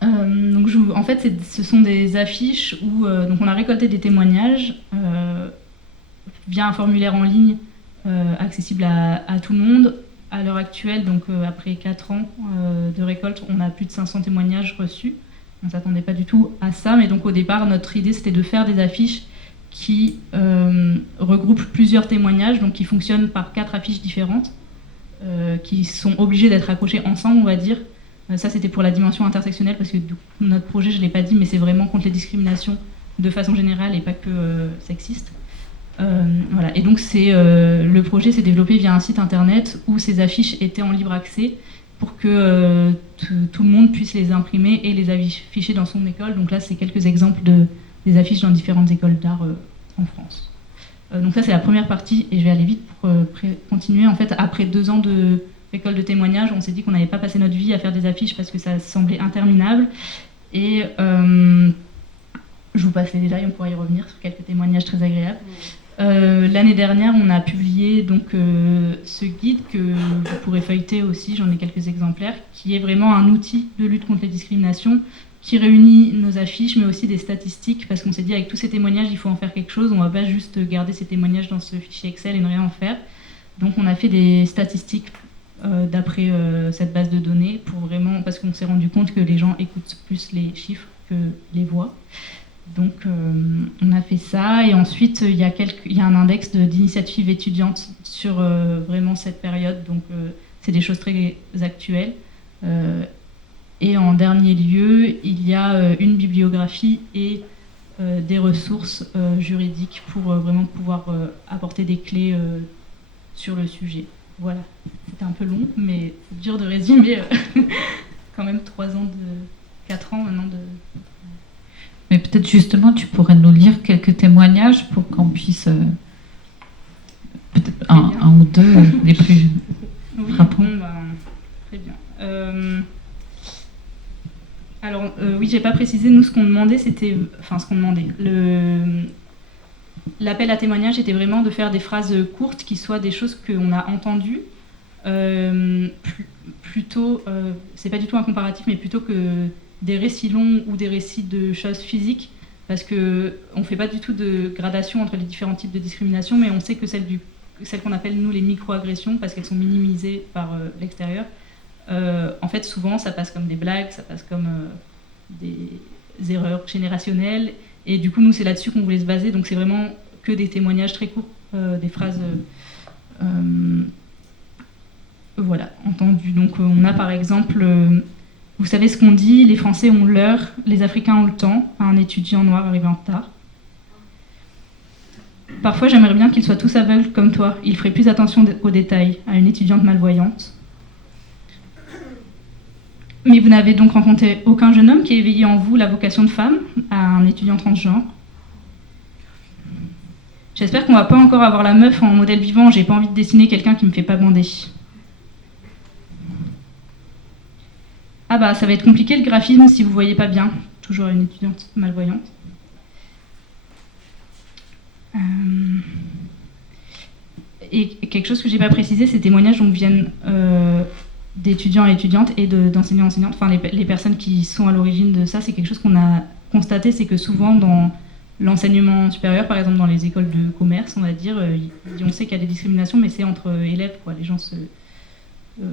Donc en fait, ce sont des affiches où donc on a récolté des témoignages via un formulaire en ligne accessible à tout le monde. À l'heure actuelle, donc après 4 ans de récolte, on a plus de 500 témoignages reçus. On ne s'attendait pas du tout à ça, mais donc au départ, notre idée, c'était de faire des affiches qui regroupent plusieurs témoignages, donc qui fonctionnent par 4 affiches différentes, qui sont obligées d'être accrochées ensemble, on va dire. Ça, c'était pour la dimension intersectionnelle, parce que notre projet, je ne l'ai pas dit, mais c'est vraiment contre les discriminations de façon générale et pas que sexistes. Voilà. Et donc le projet s'est développé via un site internet où ces affiches étaient en libre accès pour que tout le monde puisse les imprimer et les afficher dans son école. Donc là, c'est quelques exemples des affiches dans différentes écoles d'art en France. Donc ça, c'est la première partie, et je vais aller vite pour continuer. En fait, après 2 ans de récolte de témoignages, on s'est dit qu'on n'allait pas passer notre vie à faire des affiches parce que ça semblait interminable. Et je vous passe les détails, on pourra y revenir sur quelques témoignages très agréables. L'année dernière, on a publié donc ce guide que vous pourrez feuilleter aussi, j'en ai quelques exemplaires, qui est vraiment un outil de lutte contre les discriminations, qui réunit nos affiches, mais aussi des statistiques, parce qu'on s'est dit avec tous ces témoignages, il faut en faire quelque chose, on ne va pas juste garder ces témoignages dans ce fichier Excel et ne rien en faire. Donc on a fait des statistiques d'après cette base de données, parce qu'on s'est rendu compte que les gens écoutent plus les chiffres que les voix. Donc on a fait ça, et ensuite il y a un index d'initiatives étudiantes sur vraiment cette période, donc c'est des choses très actuelles. Et en dernier lieu, il y a une bibliographie et des ressources juridiques pour vraiment pouvoir apporter des clés sur le sujet. Voilà, c'était un peu long, mais c'est dur de résumer quand même 4 ans maintenant de... Mais peut-être justement, tu pourrais nous lire quelques témoignages pour qu'on puisse, peut-être un ou deux, les plus frappants. Bon, très bien. Alors, oui, j'ai pas précisé, nous, ce qu'on demandait, c'était... Enfin, ce qu'on demandait... l'appel à témoignage était vraiment de faire des phrases courtes qui soient des choses qu'on a entendues, plutôt, c'est pas du tout un comparatif, mais plutôt que des récits longs ou des récits de choses physiques, parce qu'on ne fait pas du tout de gradation entre les différents types de discrimination, mais on sait que celles qu'on appelle nous les micro-agressions, parce qu'elles sont minimisées par l'extérieur, en fait souvent ça passe comme des blagues, ça passe comme des erreurs générationnelles, et du coup nous c'est là-dessus qu'on voulait se baser, donc c'est vraiment que des témoignages très courts, des phrases voilà, entendues. Donc on a par exemple vous savez ce qu'on dit, les Français ont l'heure, les Africains ont le temps, à un étudiant noir arrivé en retard. Parfois, j'aimerais bien qu'ils soient tous aveugles comme toi. Ils feraient plus attention aux détails, à une étudiante malvoyante. Mais vous n'avez donc rencontré aucun jeune homme qui ait éveillé en vous la vocation de femme, à un étudiant transgenre. J'espère qu'on va pas encore avoir la meuf en modèle vivant. J'ai pas envie de dessiner quelqu'un qui me fait pas bander. Ah bah, ça va être compliqué le graphisme si vous voyez pas bien. Toujours une étudiante malvoyante. Et quelque chose que j'ai pas précisé, ces témoignages donc, viennent d'étudiants et étudiantes et d'enseignants et enseignantes. Enfin, les personnes qui sont à l'origine de ça, c'est quelque chose qu'on a constaté, c'est que souvent dans l'enseignement supérieur, par exemple dans les écoles de commerce, on va dire, on sait qu'il y a des discriminations, mais c'est entre élèves, quoi. Les gens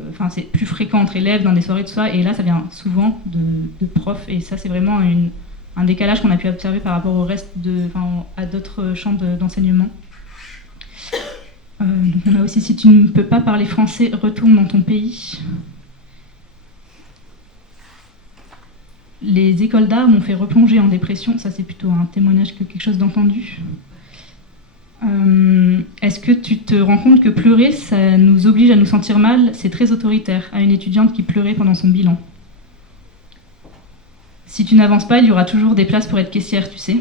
enfin, c'est plus fréquent entre élèves dans des soirées, tout ça, et là, ça vient souvent de profs, et ça, c'est vraiment un décalage qu'on a pu observer par rapport au reste à d'autres champs d'enseignement. Donc on a aussi, si tu ne peux pas parler français, retourne dans ton pays. Les écoles d'art m'ont fait replonger en dépression, ça c'est plutôt un témoignage que quelque chose d'entendu. Est-ce que tu te rends compte que pleurer, ça nous oblige à nous sentir mal, c'est très autoritaire, à une étudiante qui pleurait pendant son bilan. Si tu n'avances pas, il y aura toujours des places pour être caissière, tu sais.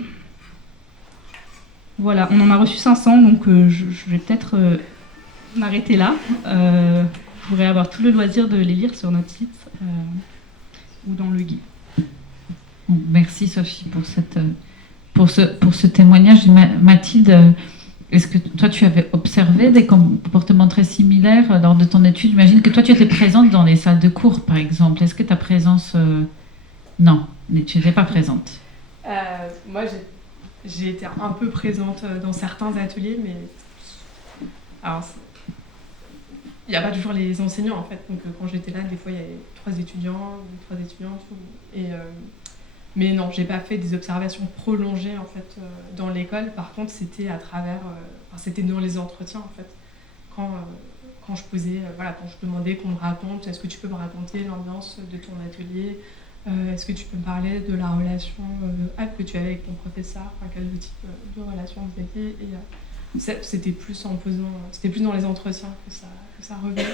Voilà, on en a reçu 500, donc je vais peut-être m'arrêter là. Vous pourrez avoir tout le loisir de les lire sur notre site ou dans le guide. Merci Sophie pour ce témoignage. Mathilde, est-ce que toi tu avais observé des comportements très similaires lors de ton étude? J'imagine que toi tu étais présente dans les salles de cours par exemple. Est-ce que ta présence... Non, tu n'étais pas présente. Moi j'ai été un peu présente dans certains ateliers, mais alors il n'y a pas toujours les enseignants en fait. Donc quand j'étais là, des fois il y avait 3 étudiants ou 3 étudiantes. Mais non, j'ai pas fait des observations prolongées en fait dans l'école. Par contre, c'était à travers, c'était dans les entretiens en fait. Quand je posais, quand je demandais qu'on me raconte, est-ce que tu peux me raconter l'ambiance de ton atelier, est-ce que tu peux me parler de la relation que tu avais avec ton professeur, quel type de relation vous aviez. Et c'était plus en posant, c'était plus dans les entretiens que ça revenait.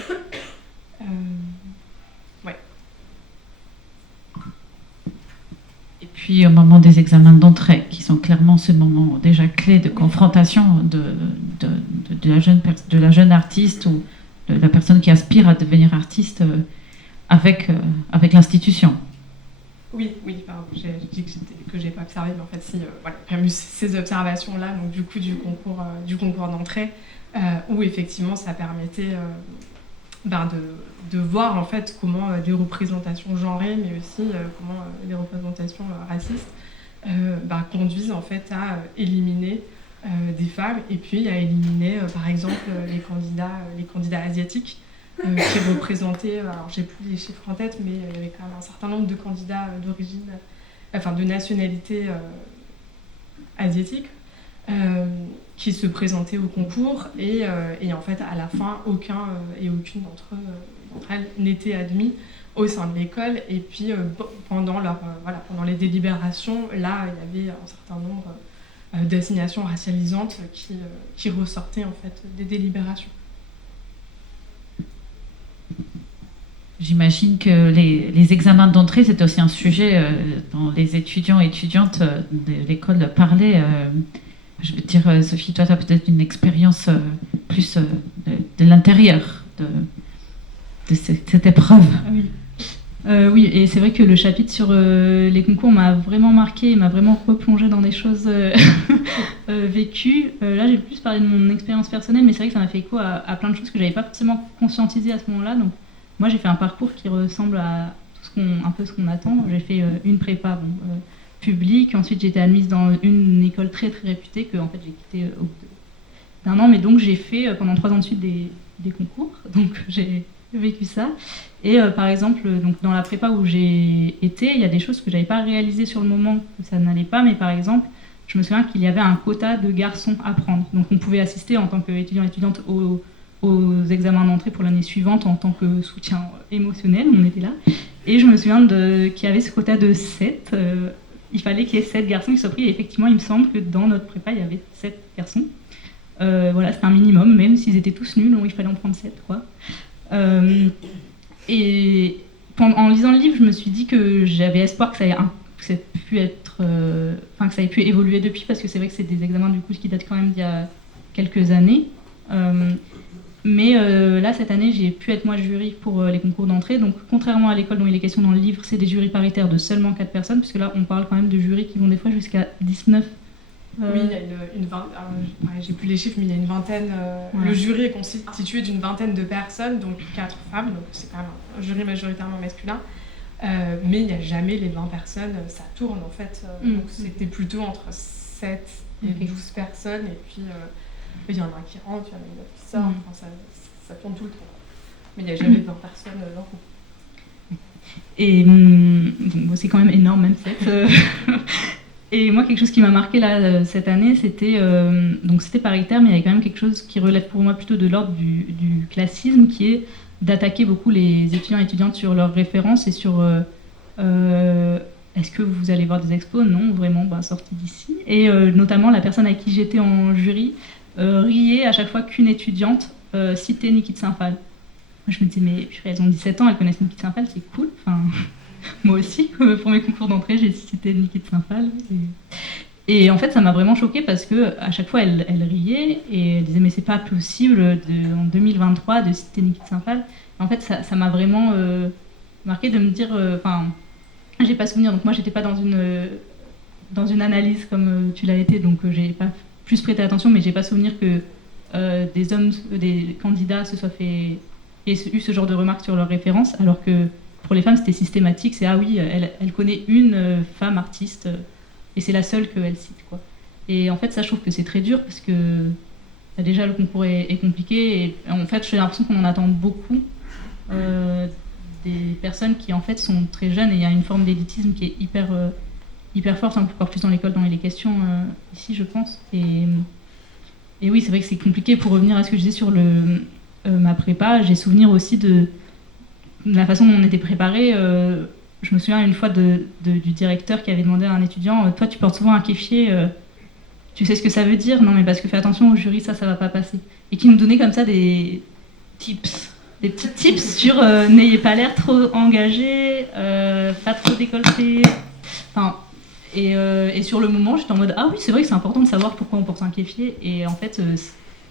Ouais. Et puis au moment des examens d'entrée, qui sont clairement ce moment déjà clé de confrontation de la jeune artiste ou de la personne qui aspire à devenir artiste avec l'institution. Oui, pardon, j'ai dit que j'ai pas observé, mais en fait, si, il y a eu ces observations-là, donc du coup, du concours d'entrée, où effectivement, ça permettait de voir en fait comment les représentations genrées, mais aussi comment les représentations racistes conduisent en fait à éliminer des femmes, et puis à éliminer, par exemple, les candidats asiatiques. Qui représentaient, alors j'ai plus les chiffres en tête, mais il y avait quand même un certain nombre de candidats d'origine, de nationalité asiatique, qui se présentaient au concours, et en fait à la fin aucune d'entre elles n'était admis au sein de l'école, et puis pendant les délibérations, là il y avait un certain nombre d'assignations racialisantes qui ressortaient en fait des délibérations. J'imagine que les examens d'entrée, c'est aussi un sujet dont les étudiants et étudiantes de l'école parlaient. Je veux dire, Sophie, toi, tu as peut-être une expérience plus de l'intérieur de cette épreuve. Oui. Oui, et c'est vrai que le chapitre sur les concours m'a vraiment marqué et m'a vraiment replongé dans des choses vécu, là j'ai plus parlé de mon expérience personnelle, mais c'est vrai que ça m'a fait écho à plein de choses que j'avais pas forcément conscientisées à ce moment-là. Donc moi j'ai fait un parcours qui ressemble à tout un peu ce qu'on attend. J'ai fait une prépa publique, ensuite j'ai été admise dans une école très très réputée que en fait j'ai quittée au bout d'un an, mais donc j'ai fait pendant 3 ans de suite des concours, donc j'ai vécu ça. Et par exemple, donc dans la prépa où j'ai été, il y a des choses que j'avais pas réalisées sur le moment, que ça n'allait pas, mais par exemple, je me souviens qu'il y avait un quota de garçons à prendre. Donc on pouvait assister en tant qu'étudiant-étudiante aux examens d'entrée pour l'année suivante en tant que soutien émotionnel, on était là. Et je me souviens qu'il y avait ce quota de 7. Il fallait qu'il y ait 7 garçons qui soient pris. Et effectivement, il me semble que dans notre prépa, il y avait 7 garçons. Voilà, c'était un minimum, même s'ils étaient tous nuls, donc il fallait en prendre 7, quoi. Et en lisant le livre, je me suis dit que j'avais espoir que ça ait pu être, que ça ait pu évoluer depuis, parce que c'est vrai que c'est des examens du coup qui datent quand même d'il y a quelques années. Mais là, cette année, j'ai pu être moi jury pour les concours d'entrée. Donc, contrairement à l'école dont il est question dans le livre, c'est des jurys paritaires de seulement 4 personnes, puisque là, on parle quand même de jurys qui vont des fois jusqu'à 19. Oui, il y a une vingtaine, j'ai plus les chiffres, mais il y a une vingtaine. Ouais. Le jury est constitué d'une vingtaine de personnes, donc 4 femmes, donc c'est quand même un jury majoritairement masculin. Mais il n'y a jamais les 20 personnes, ça tourne en fait. Donc c'était plutôt entre 7 et 12 personnes, et puis il y en a un qui rentre, il y en a une autre qui sort, enfin, ça tourne tout le temps. Mais il n'y a jamais 20 personnes dans le groupe. Et bon, c'est quand même énorme, même 7. Et moi, quelque chose qui m'a marqué là, cette année, c'était paritaire, mais il y avait quand même quelque chose qui relève pour moi plutôt de l'ordre du classisme, qui est d'attaquer beaucoup les étudiants et étudiantes sur leurs références et sur est-ce que vous allez voir des expos? Non, vraiment, sortez d'ici. Et notamment, la personne avec qui j'étais en jury riait à chaque fois qu'une étudiante citait Niki de Saint-Phal. Moi, je me disais, mais elles ont 17 ans, elles connaissent Niki de Saint-Phal, c'est cool. Enfin, moi aussi, pour mes concours d'entrée, j'ai cité Niki de Saint-Phal. Et en fait, ça m'a vraiment choquée parce qu'à chaque fois, elle riait et elle disait, mais c'est pas possible en 2023 de citer Niki de Saint-Phal. Et en fait, ça m'a vraiment marqué de me dire, j'ai pas souvenir, donc moi, j'étais pas dans une analyse comme tu l'as été, donc j'ai pas plus prêté attention, mais j'ai pas souvenir que des candidats se soient fait et eu ce genre de remarques sur leurs références, alors que pour les femmes, c'était systématique. C'est ah oui, elle connaît une femme artiste et c'est la seule qu'elle cite, quoi. Et en fait, ça, je trouve que c'est très dur parce que déjà le concours est compliqué et en fait, j'ai l'impression qu'on en attend beaucoup des personnes qui en fait sont très jeunes et il y a une forme d'élitisme qui est hyper forte, encore plus dans l'école dont il est question ici, je pense. Et oui, c'est vrai que c'est compliqué. Pour revenir à ce que je disais sur ma prépa, j'ai souvenir aussi de la façon dont on était préparé. Je me souviens une fois du directeur qui avait demandé à un étudiant, toi tu portes souvent un kéfier, tu sais ce que ça veut dire? Non, mais parce que fais attention au jury, ça va pas passer. Et qui nous donnait comme ça des petits tips sur n'ayez pas l'air trop engagé, pas trop décolleté. Enfin, et sur le moment, j'étais en mode ah oui, c'est vrai que c'est important de savoir pourquoi on porte un kéfier. Et en fait,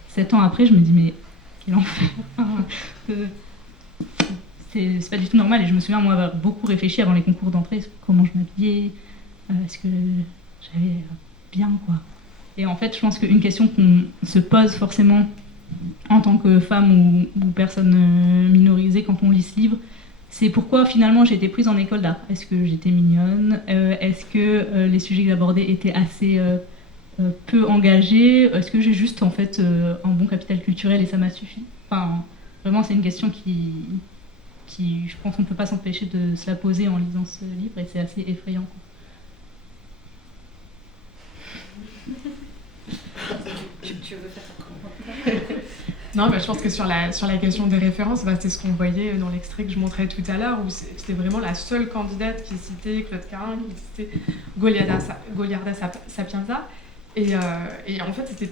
7 ans après, je me dis mais quel enfer. C'est pas du tout normal. Et je me souviens moi avoir beaucoup réfléchi avant les concours d'entrée sur comment je m'habillais, est-ce que j'avais bien, quoi. Et en fait, je pense qu'une question qu'on se pose forcément en tant que femme ou personne minorisée quand on lit ce livre, c'est pourquoi finalement j'ai été prise en école d'art. Est-ce que j'étais mignonne? Est-ce que les sujets que j'abordais étaient assez peu engagés? Est-ce que j'ai juste en fait un bon capital culturel et ça m'a suffi? Enfin, vraiment, c'est une question qui je pense qu'on ne peut pas s'empêcher de se la poser en lisant ce livre et c'est assez effrayant, quoi. Tu veux faire un commentaire? Non, je pense que sur la question des références, c'est ce qu'on voyait dans l'extrait que je montrais tout à l'heure, où c'était vraiment la seule candidate qui citait Claude Carin, qui citait Goliarda Sapienza. Et en fait, c'était,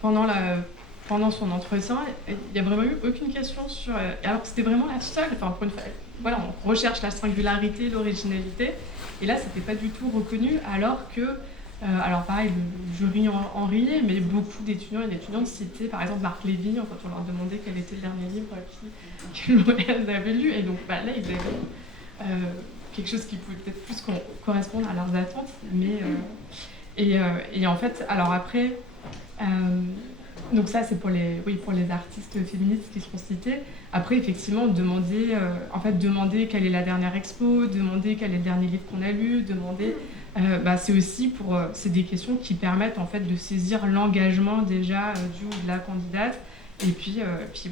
pendant son entretien, il n'y a vraiment eu aucune question sur... alors que c'était vraiment la seule, pour une fois, voilà, on recherche la singularité, l'originalité, et là, c'était pas du tout reconnu, alors que... alors pareil, le jury en riait, mais beaucoup d'étudiants et d'étudiantes citaient par exemple Marc Lévy quand on leur demandait quel était le dernier livre qu'ils avaient lu. Et donc là, ils avaient quelque chose qui pouvait peut-être plus correspondre à leurs attentes. Mais, et en fait, alors après, Donc ça, c'est pour les artistes féministes qui seront cités. Après, effectivement, demander quelle est la dernière expo, demander quel est le dernier livre qu'on a lu, c'est aussi c'est des questions qui permettent en fait de saisir l'engagement déjà du ou de la candidate, et puis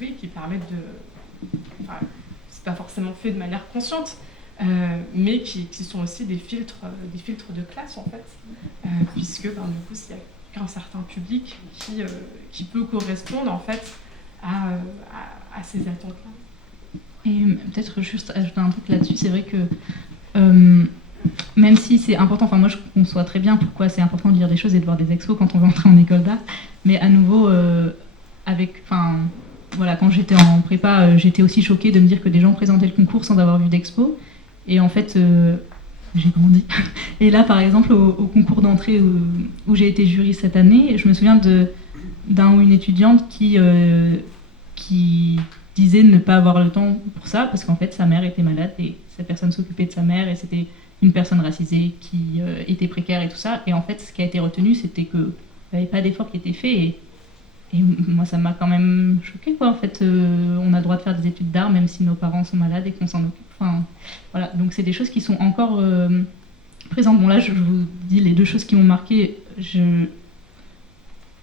oui, qui permettent c'est pas forcément fait de manière consciente, mais qui sont aussi des filtres de classe en fait, puisque du coup, s'il y a qu'un certain public qui peut correspondre en fait à ces attentes-là. Et peut-être juste ajouter un truc là-dessus, c'est vrai que même si c'est important, enfin moi je conçois très bien pourquoi c'est important de lire des choses et de voir des expos quand on veut entrer en école d'art, mais à nouveau quand j'étais en prépa, j'étais aussi choquée de me dire que des gens présentaient le concours sans avoir vu d'expo, et en fait j'ai grandi. Et là par exemple au concours d'entrée où j'ai été jury cette année, je me souviens d'un ou une étudiante qui disait ne pas avoir le temps pour ça parce qu'en fait sa mère était malade et cette personne s'occupait de sa mère, et c'était une personne racisée qui était précaire et tout ça, et en fait ce qui a été retenu c'était qu'il n'y avait pas d'effort qui était fait, et moi ça m'a quand même choquée quoi. En fait on a le droit de faire des études d'art même si nos parents sont malades et qu'on s'en occupe, enfin voilà, donc c'est des choses qui sont encore présentes. Bon là je vous dis les deux choses qui m'ont marqué.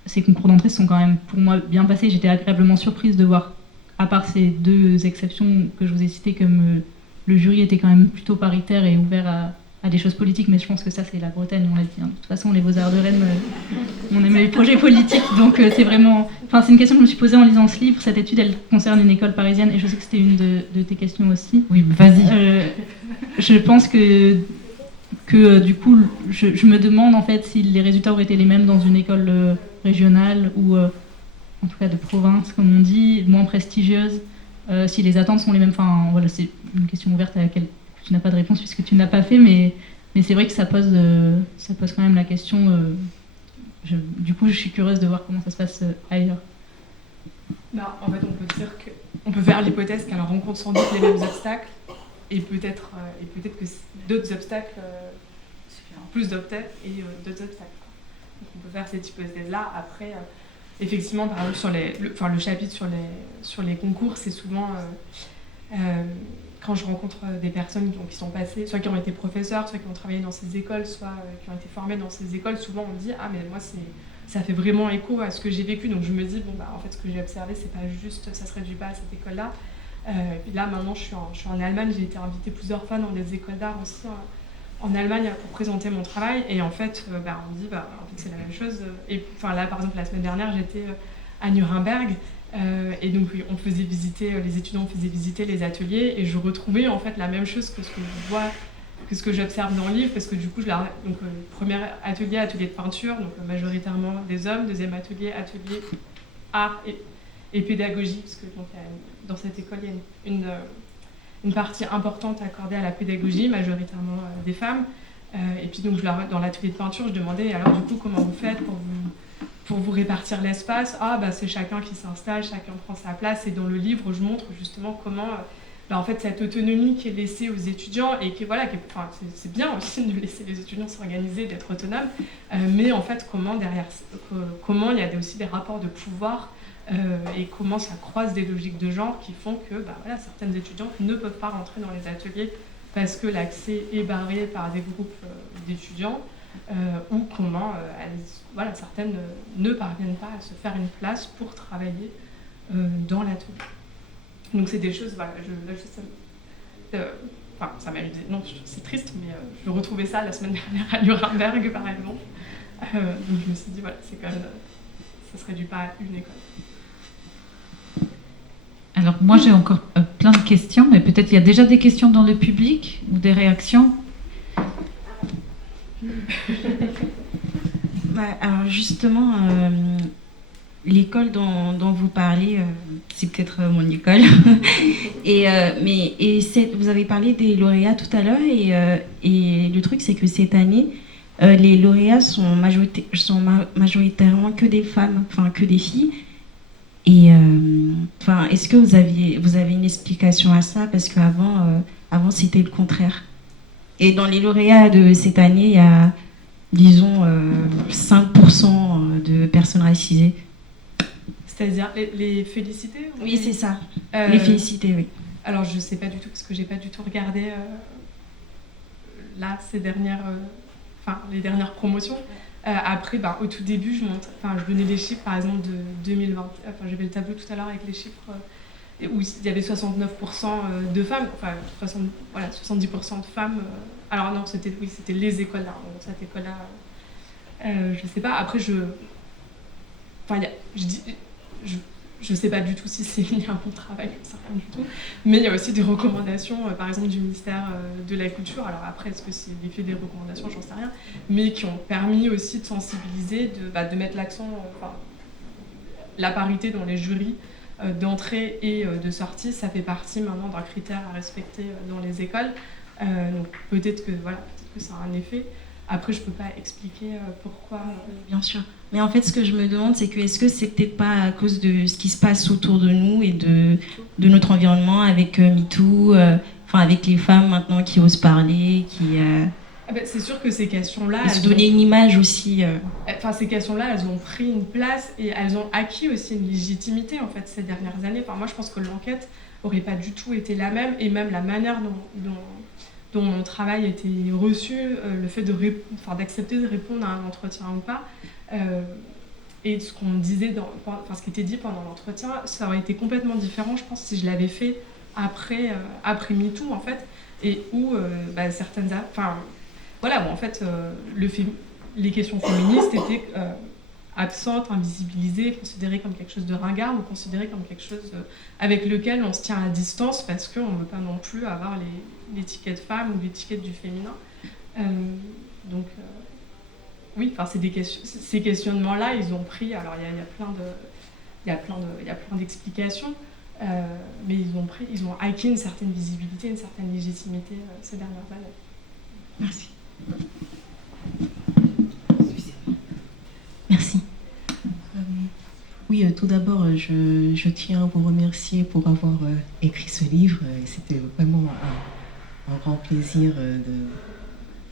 Ces concours d'entrée sont quand même pour moi bien passés, j'étais agréablement surprise de voir, à part ces deux exceptions que je vous ai citées, comme le jury était quand même plutôt paritaire et ouvert à des choses politiques, mais je pense que ça c'est la Bretagne, on l'a dit, hein. De toute façon les Beaux-Arts de Rennes, on aime les projets politiques, donc c'est vraiment... Enfin c'est une question que je me suis posée en lisant ce livre. Cette étude elle concerne une école parisienne, et je sais que c'était une de tes questions aussi. Oui, vas-y. Je pense que du coup je me demande en fait si les résultats auraient été les mêmes dans une école régionale ou en tout cas de province comme on dit, moins prestigieuse, si les attentes sont les mêmes. Enfin voilà, c'est une question ouverte à laquelle tu n'as pas de réponse puisque tu ne l'as pas fait, mais c'est vrai que ça pose quand même la question. Du coup je suis curieuse de voir comment ça se passe ailleurs. En fait on peut faire l'hypothèse qu'elle rencontre sans doute les mêmes obstacles, et peut-être que d'autres obstacles, plus d'obstacles et d'autres obstacles. Donc on peut faire cette hypothèse-là. Après, effectivement, par exemple, le chapitre sur les concours, c'est souvent quand je rencontre des personnes qui sont passées, soit qui ont été professeurs, soit qui ont travaillé dans ces écoles, soit qui ont été formés dans ces écoles, souvent on me dit « Ah, mais moi, ça fait vraiment écho à ce que j'ai vécu. » Donc je me dis, en fait, ce que j'ai observé, c'est pas juste, ça se réduit pas à cette école-là. Et puis là, maintenant, je suis en Allemagne, j'ai été invitée plusieurs fois dans des écoles d'art aussi en Allemagne pour présenter mon travail. Et en fait, on me dit, en fait, c'est la même chose. Et là, par exemple, la semaine dernière, j'étais à Nuremberg. Et donc, les étudiants faisaient visiter les ateliers. Et je retrouvais en fait la même chose que ce que je vois, que ce que j'observe dans le livre. Parce que du coup, premier atelier de peinture, donc majoritairement des hommes. Deuxième atelier art et pédagogie, parce que dans cette école, il y a une partie importante accordée à la pédagogie, majoritairement des femmes. Et puis donc, dans l'atelier de peinture, je demandais, alors du coup, comment vous faites pour vous répartir l'espace? C'est chacun qui s'installe, chacun prend sa place. Et dans le livre, je montre justement comment, en fait, cette autonomie qui est laissée aux étudiants, et c'est bien aussi de laisser les étudiants s'organiser, d'être autonomes, mais en fait, comment il y a aussi des rapports de pouvoir, et comment ça croise des logiques de genre qui font que certaines étudiantes ne peuvent pas rentrer dans les ateliers parce que l'accès est barré par des groupes d'étudiants, ou comment certaines ne parviennent pas à se faire une place pour travailler dans l'atelier. Donc c'est des choses, ça m'a amusé. Non, c'est triste, mais je retrouvais ça la semaine dernière à Nuremberg par exemple. Donc je me suis dit, c'est quand même, ça se réduit pas à une école. Alors moi j'ai encore plein de questions, mais peut-être il y a déjà des questions dans le public ou des réactions. Alors justement, l'école dont vous parlez, c'est peut-être mon école. Vous avez parlé des lauréats tout à l'heure, et le truc c'est que cette année, les lauréats sont majoritairement que des femmes, que des filles. Et est-ce que vous avez une explication à ça? Parce qu'avant c'était le contraire. Et dans les lauréats de cette année, il y a, disons, 5% de personnes personnes racisées. C'est-à-dire les féliciter ou Oui, c'est ça. Euh, Les féliciter, oui. Alors, je sais pas du tout, parce que j'ai pas du tout regardé là, ces dernières, les dernières promotions. Après, au tout début, je donnais des chiffres, par exemple, de 2020. J'avais le tableau tout à l'heure avec les chiffres où il y avait 69% de femmes, 70% de femmes. Alors non, c'était les écoles là. Donc, cette école-là, je sais pas. Après, je sais pas du tout si c'est lié à un bon travail, je sais rien du tout. Mais il y a aussi des recommandations, par exemple du ministère de la Culture. Alors après, est-ce que c'est l'effet des recommandations, j'en sais rien. Mais qui ont permis aussi de sensibiliser, de mettre l'accent, la parité dans les jurys d'entrée et de sortie, ça fait partie maintenant d'un critère à respecter dans les écoles. Donc peut-être que ça a un effet. Après, je peux pas expliquer pourquoi. Bien sûr. Mais en fait, ce que je me demande, c'est que est-ce que c'est peut-être pas à cause de ce qui se passe autour de nous et de notre environnement avec MeToo, avec les femmes maintenant qui osent parler, qui... C'est sûr que ces questions-là... Et se donner une image aussi. Ces questions-là, elles ont pris une place et elles ont acquis aussi une légitimité, en fait, ces dernières années. Moi, je pense que l'enquête aurait pas du tout été la même, et même la manière dont mon travail a été reçu, le fait d'accepter de répondre à un entretien ou pas, et ce qu'on disait, ce qui était dit pendant l'entretien, ça aurait été complètement différent, je pense, si je l'avais fait après MeToo, en fait, et où certaines... les questions féministes étaient absentes, invisibilisées, considérées comme quelque chose de ringard ou considérées comme quelque chose avec lequel on se tient à distance parce qu'on ne veut pas non plus avoir l'étiquette femme ou l'étiquette du féminin. Ces questionnements-là, ils ont pris... Alors, il y a plein d'explications, mais ils ont acquis une certaine visibilité, une certaine légitimité ces dernières années. Merci. Merci. Oui, tout d'abord, je tiens à vous remercier pour avoir écrit ce livre. C'était vraiment un grand plaisir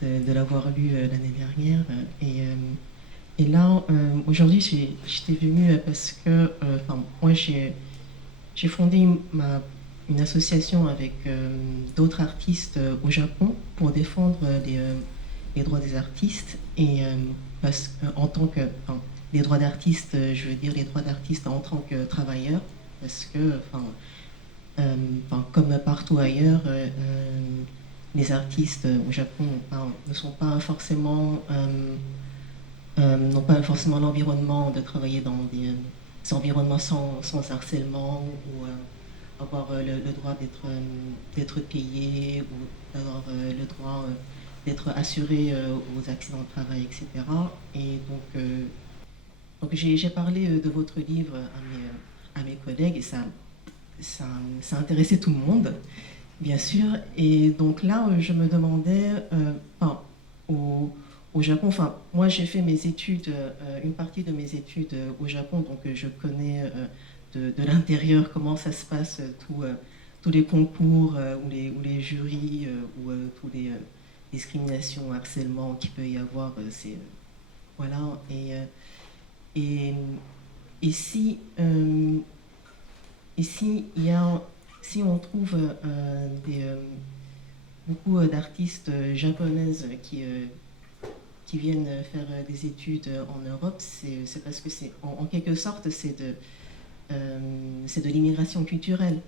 de l'avoir lu l'année dernière. Et là, aujourd'hui, j'étais venue parce que moi, j'ai fondé une association avec d'autres artistes au Japon pour défendre les droits des artistes. Et en tant que... les droits d'artistes, je veux dire les droits d'artistes en tant que travailleurs, parce que, comme partout ailleurs, les artistes au Japon n'ont pas forcément l'environnement de travailler dans des environnements sans harcèlement, ou avoir le droit d'être payé, ou d'avoir le droit d'être assuré aux accidents de travail, etc. Et donc j'ai parlé de votre livre à mes collègues, et ça a intéressé tout le monde, bien sûr. Et donc là, je me demandais, au Japon, moi j'ai fait mes études, une partie de mes études au Japon, donc je connais de l'intérieur comment ça se passe, tous les concours, ou les jurys, ou tous les discriminations, harcèlements qu'il peut y avoir. Voilà. Et si on trouve beaucoup d'artistes japonaises qui viennent faire des études en Europe, c'est parce que en quelque sorte c'est de l'immigration culturelle,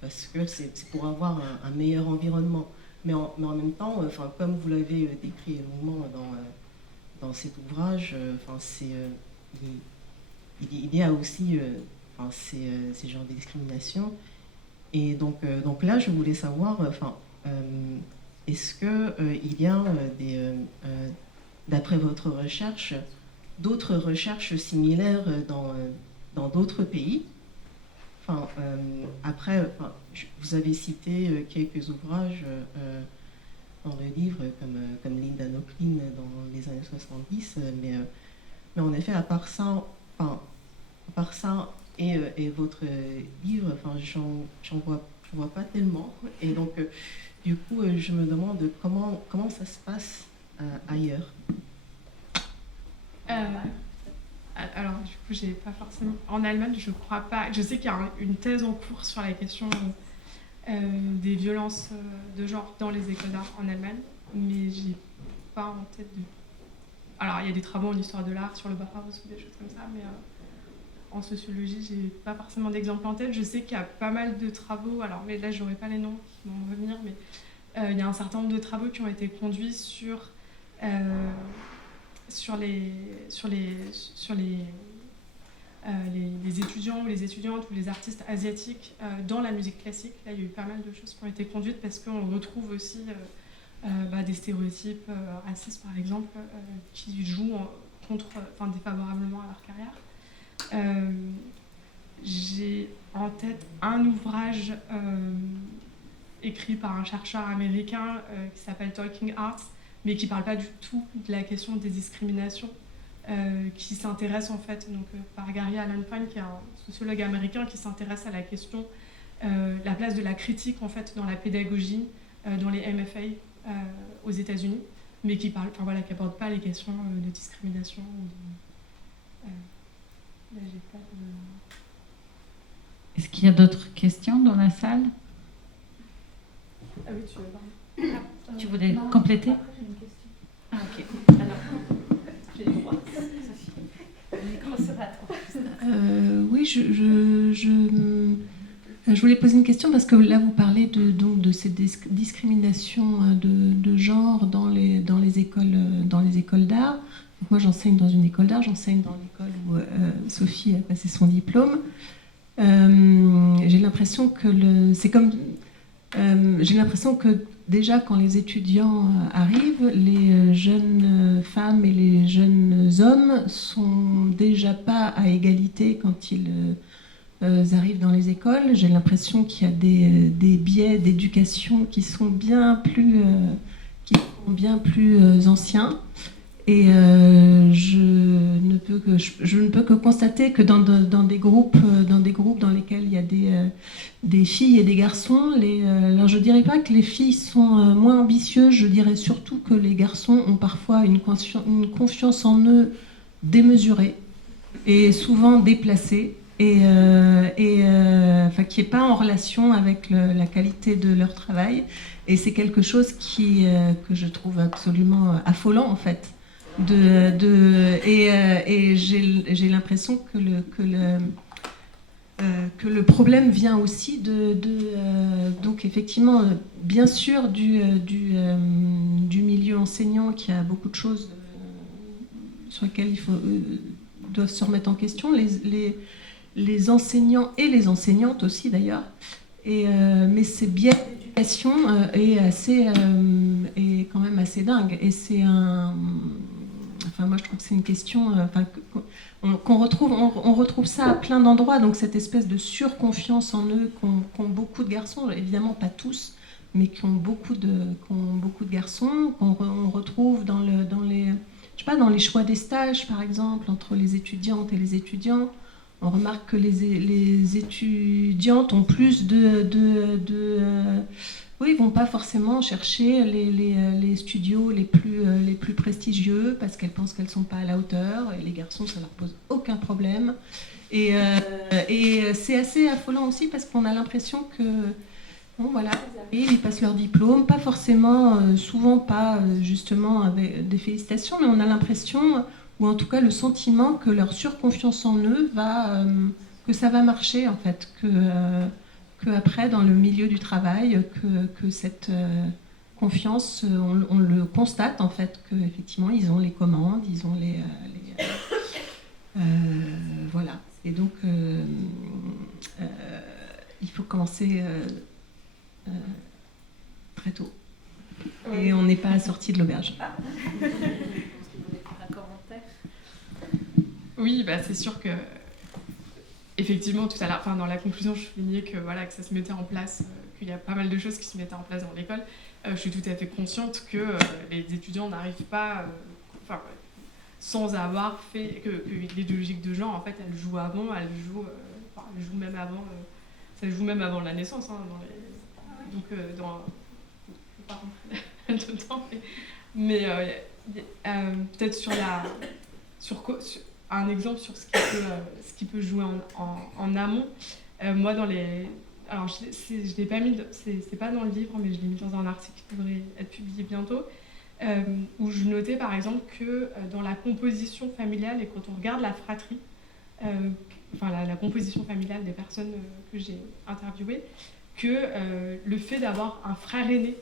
parce que c'est pour avoir un meilleur environnement. Mais en même temps, comme vous l'avez décrit longuement dans cet ouvrage, il y a aussi ces genres de discrimination. Et donc là, je voulais savoir, est-ce qu'il y a d'après votre recherche, d'autres recherches similaires dans d'autres pays? Après, vous avez cité quelques ouvrages dans le livre, comme Linda Nochlin dans les années 70, mais en effet, à part ça et votre livre, j'en vois pas tellement. Et donc, du coup, je me demande comment ça se passe ailleurs. du coup, j'ai pas forcément. En Allemagne, je crois pas. Je sais qu'il y a une thèse en cours sur la question des violences de genre dans les écoles d'art en Allemagne, mais j'ai pas en tête de. Alors, il y a des travaux en histoire de l'art sur le Bauhaus ou des choses comme ça, mais en sociologie, j'ai pas forcément d'exemple en tête. Je sais qu'il y a pas mal de travaux. Alors, mais là, j'aurais pas les noms qui vont me revenir, mais il y a un certain nombre de travaux qui ont été conduits sur les étudiants ou les étudiantes ou les artistes asiatiques dans la musique classique. Là, il y a eu pas mal de choses qui ont été conduites parce qu'on retrouve aussi des stéréotypes racistes, par exemple, qui jouent défavorablement à leur carrière. J'ai en tête un ouvrage écrit par un chercheur américain qui s'appelle Talking Arts, mais qui ne parle pas du tout de la question des discriminations, qui s'intéresse en fait par Gary Alan Fine, qui est un sociologue américain qui s'intéresse à la question, la place de la critique en fait dans la pédagogie, dans les MFA aux États-Unis, mais qui n'aborde pas les questions de discrimination. Là, j'ai pas de... Est-ce qu'il y a d'autres questions dans la salle? Ah oui, tu veux parler. Tu voulais compléter? Après, j'ai une question. Ah, ok. Alors, j'ai le droit. Sophie. Le micro sera à toi. Oui, je voulais poser une question parce que là, vous parlez de ces discriminations de genre dans les écoles d'art. Donc moi, j'enseigne dans une école d'art, j'enseigne dans l'école où Sophie a passé son diplôme. J'ai l'impression que j'ai l'impression que déjà quand les étudiants arrivent, les jeunes femmes et les jeunes hommes sont déjà pas à égalité quand ils arrivent dans les écoles. J'ai l'impression qu'il y a des biais d'éducation qui sont bien plus anciens. Et je ne peux que constater que dans des groupes dans lesquels il y a des filles et des garçons, alors je ne dirais pas que les filles sont moins ambitieuses, je dirais surtout que les garçons ont parfois une confiance en eux démesurée et souvent déplacée, qui n'est pas en relation avec la qualité de leur travail. Et c'est quelque chose que je trouve absolument affolant en fait. Et j'ai l'impression que le problème vient aussi donc effectivement bien sûr du milieu enseignant, qui a beaucoup de choses sur lesquelles doivent se remettre en question, les enseignants et les enseignantes aussi d'ailleurs, mais ces biais d'éducation est quand même assez dingue, et c'est moi je trouve que c'est une question qu'on retrouve, on retrouve ça à plein d'endroits, donc cette espèce de surconfiance en eux qu'ont beaucoup de garçons, évidemment pas tous, mais qui ont beaucoup de garçons, qu'on retrouve dans les choix des stages par exemple, entre les étudiantes et les étudiants. On remarque que les étudiantes ont plus ils vont pas forcément chercher les studios les plus prestigieux parce qu'elles pensent qu'elles sont pas à la hauteur, et les garçons, ça leur pose aucun problème. Et c'est assez affolant aussi parce qu'on a l'impression que ils passent leur diplôme, pas forcément, souvent pas justement avec des félicitations, mais on a l'impression, ou en tout cas le sentiment, que leur surconfiance en eux que ça va marcher en fait, que après dans le milieu du travail, que cette confiance, on le constate en fait, qu'effectivement ils ont les commandes, ils ont voilà. Et donc il faut commencer très tôt. Et on n'est pas sorti de l'auberge. Un commentaire? Oui, c'est sûr que effectivement, tout à l'heure, dans la conclusion, je soulignais que ça se mettait en place, qu'il y a pas mal de choses qui se mettaient en place dans l'école. Je suis tout à fait consciente que les étudiants n'arrivent pas, sans avoir fait, que l'idéologie de genre, en fait, elle joue avant, elle joue même avant, ça joue même avant la naissance. Pardon, dedans, mais peut-être sur un exemple sur ce qui peut jouer en amont. Moi, alors je l'ai pas mis, c'est pas dans le livre, mais je l'ai mis dans un article qui devrait être publié bientôt, où je notais par exemple que dans la composition familiale, et quand on regarde la fratrie, la composition familiale des personnes que j'ai interviewées, que le fait d'avoir un frère aîné,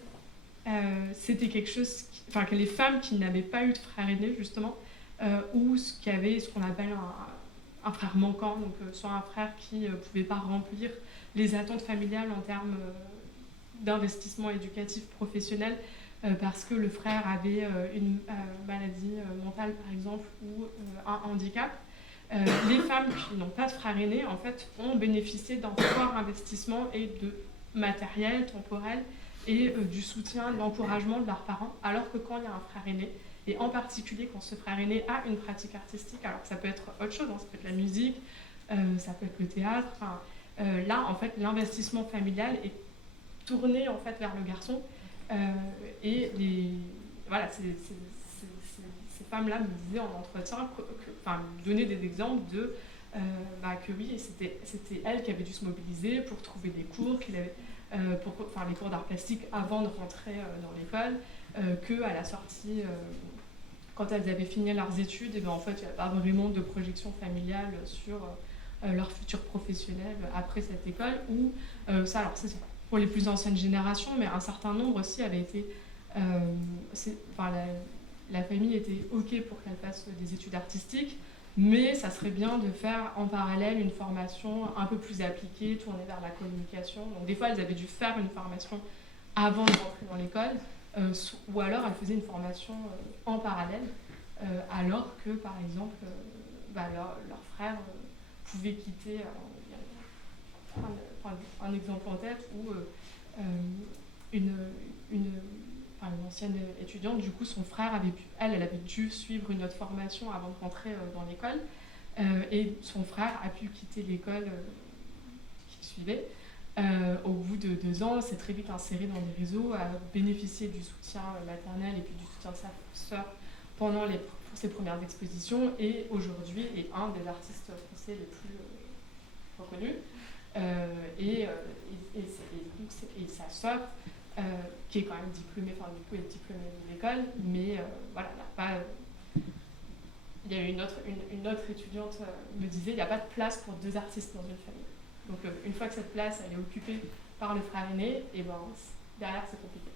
c'était quelque chose, que les femmes qui n'avaient pas eu de frère aîné justement, ou qui avaient ce qu'on appelle un frère manquant, donc soit un frère qui ne pouvait pas remplir les attentes familiales en termes d'investissement éducatif professionnel, parce que le frère avait une maladie mentale par exemple, ou un handicap. Les femmes qui n'ont pas de frère aîné, en fait, ont bénéficié d'un fort investissement et de matériel, temporel, et du soutien, de l'encouragement de leurs parents, alors que quand il y a un frère aîné, et en particulier quand ce frère aîné a une pratique artistique, alors que ça peut être autre chose, ça peut être la musique, ça peut être le théâtre, là, en fait, l'investissement familial est tourné en fait, vers le garçon, et ces femmes-là me disaient en entretien, me donnaient des exemples de que oui, c'était elle qui avait dû se mobiliser pour trouver des cours, les cours d'art plastique avant de rentrer dans l'école, qu'à la sortie, quand elles avaient fini leurs études, et en fait, il n'y a pas vraiment de projection familiale sur leur futur professionnel après cette école, ou alors c'est pour les plus anciennes générations, mais un certain nombre aussi avaient été... la famille était OK pour qu'elle fasse des études artistiques, mais ça serait bien de faire en parallèle une formation un peu plus appliquée, tournée vers la communication. Donc des fois, elles avaient dû faire une formation avant de rentrer dans l'école, ou alors elles faisaient une formation en parallèle, alors que, par exemple, leur frère pouvait quitter... un exemple en tête où une ancienne étudiante, du coup, son frère elle avait dû suivre une autre formation avant de rentrer dans l'école, et son frère a pu quitter l'école qu'il suivait. Au bout de 2 ans, s'est très vite inséré dans les réseaux, a bénéficié du soutien maternel et puis du soutien de sa sœur pendant ses premières expositions, et aujourd'hui est un des artistes français les plus reconnus. Et sa sœur, qui est quand même diplômée, du coup, est diplômée de l'école, mais il y a une autre étudiante me disait, il n'y a pas de place pour 2 artistes dans une famille. Donc une fois que cette place elle est occupée par le frère aîné, et derrière c'est compliqué.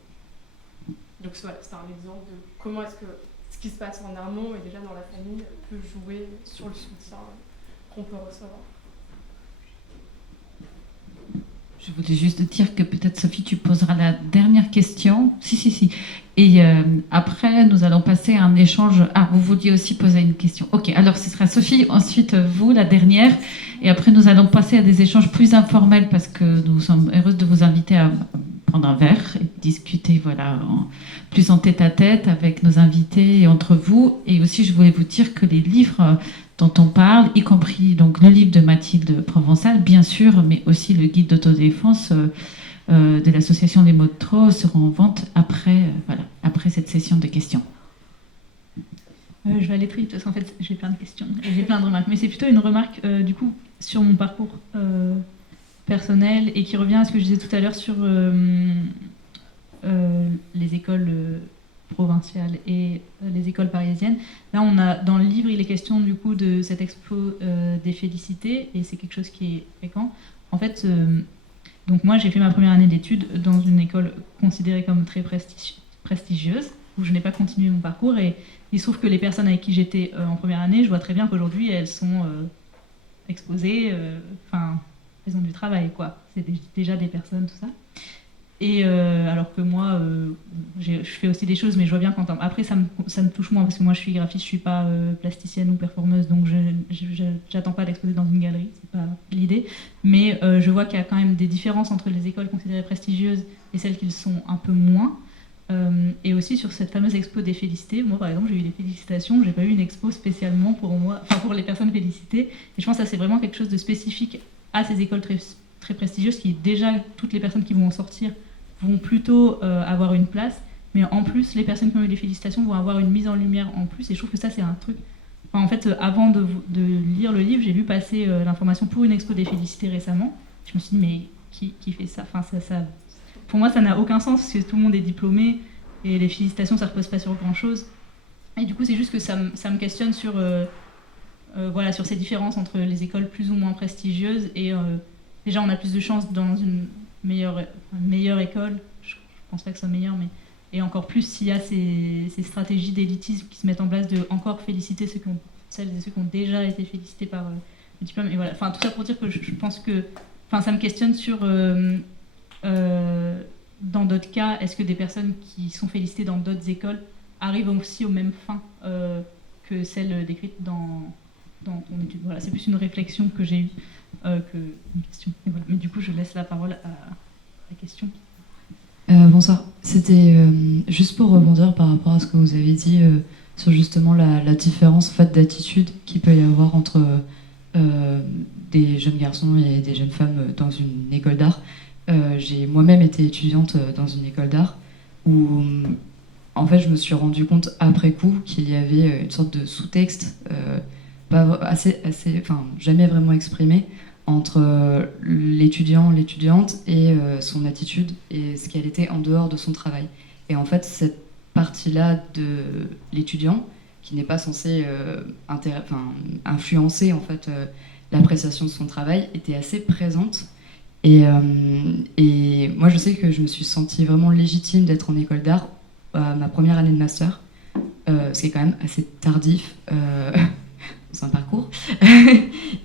Donc voilà, c'est un exemple de comment est-ce que ce qui se passe en amont et déjà dans la famille peut jouer sur le soutien qu'on peut recevoir. Je voulais juste dire que peut-être, Sophie, tu poseras la dernière question. Si. Et après, nous allons passer à un échange. Ah, vous vouliez aussi poser une question. Ok, alors ce sera Sophie, ensuite vous, la dernière. Et après, nous allons passer à des échanges plus informels parce que nous sommes heureuses de vous inviter à prendre un verre et discuter plus en tête-à-tête avec nos invités et entre vous. Et aussi, je voulais vous dire que les livres dont on parle, y compris donc le livre de Mathilde Provençal, bien sûr, mais aussi le guide d'autodéfense de l'association Les Mots de Trop seront en vente après cette session de questions. Je vais aller très vite parce qu'en fait j'ai plein de questions et j'ai plein de remarques, mais c'est plutôt une remarque du coup sur mon parcours personnel et qui revient à ce que je disais tout à l'heure sur les écoles provinciales et les écoles parisiennes. Là, dans le livre, il est question du coup de cette expo des félicités, et c'est quelque chose qui est fréquent. En fait, donc moi, j'ai fait ma première année d'études dans une école considérée comme très prestigieuse, où je n'ai pas continué mon parcours, et il se trouve que les personnes avec qui j'étais en première année, je vois très bien qu'aujourd'hui, elles sont exposées, elles ont du travail, quoi. C'est déjà des personnes, tout ça. Et alors que moi, je fais aussi des choses, mais je vois bien quand... Après, ça me touche moins, parce que moi, je suis graphiste, je suis pas plasticienne ou performeuse, donc j'attends pas d'exposer dans une galerie, c'est pas l'idée. Mais je vois qu'il y a quand même des différences entre les écoles considérées prestigieuses et celles qui le sont un peu moins. Et aussi sur cette fameuse expo des félicités, moi par exemple j'ai eu des félicitations, j'ai pas eu une expo spécialement pour moi, pour les personnes félicitées, et je pense que ça c'est vraiment quelque chose de spécifique à ces écoles très, très prestigieuses, qui déjà toutes les personnes qui vont en sortir vont plutôt avoir une place, mais en plus les personnes qui ont eu des félicitations vont avoir une mise en lumière en plus, et je trouve que ça c'est un truc en fait, avant de lire le livre, j'ai vu passer l'information pour une expo des félicités récemment. Je me suis dit, mais qui fait ça? Enfin, ça, pour moi, ça n'a aucun sens, parce que tout le monde est diplômé, et les félicitations, ça ne repose pas sur grand-chose. Et du coup, c'est juste que ça me questionne sur, voilà, sur ces différences entre les écoles plus ou moins prestigieuses. Et déjà, on a plus de chances dans une meilleure école. Je pense pas que ce soit meilleur, mais... Et encore plus s'il y a ces stratégies d'élitisme qui se mettent en place de encore féliciter celles et ceux qui ont déjà été félicités par le diplôme. Et voilà. Enfin, tout ça pour dire que je pense que... Enfin, ça me questionne sur... dans d'autres cas, est-ce que des personnes qui sont félicitées dans d'autres écoles arrivent aussi aux mêmes fins que celles décrites dans ton étude? Voilà, c'est plus une réflexion que j'ai eue que une question. Et voilà. Mais du coup, je laisse la parole à la question. Bonsoir. C'était juste pour rebondir par rapport à ce que vous avez dit sur justement la différence en fait, d'attitude qu'il peut y avoir entre des jeunes garçons et des jeunes femmes dans une école d'art. J'ai moi-même été étudiante dans une école d'art où en fait je me suis rendu compte après coup qu'il y avait une sorte de sous-texte jamais vraiment exprimé entre l'étudiante et son attitude et ce qu'elle était en dehors de son travail. Et en fait, cette partie-là de l'étudiant, qui n'est pas censée influencer en fait, l'appréciation de son travail, était assez présente. Et moi, je sais que je me suis sentie vraiment légitime d'être en école d'art à ma première année de master, ce qui est quand même assez tardif. C'est un parcours.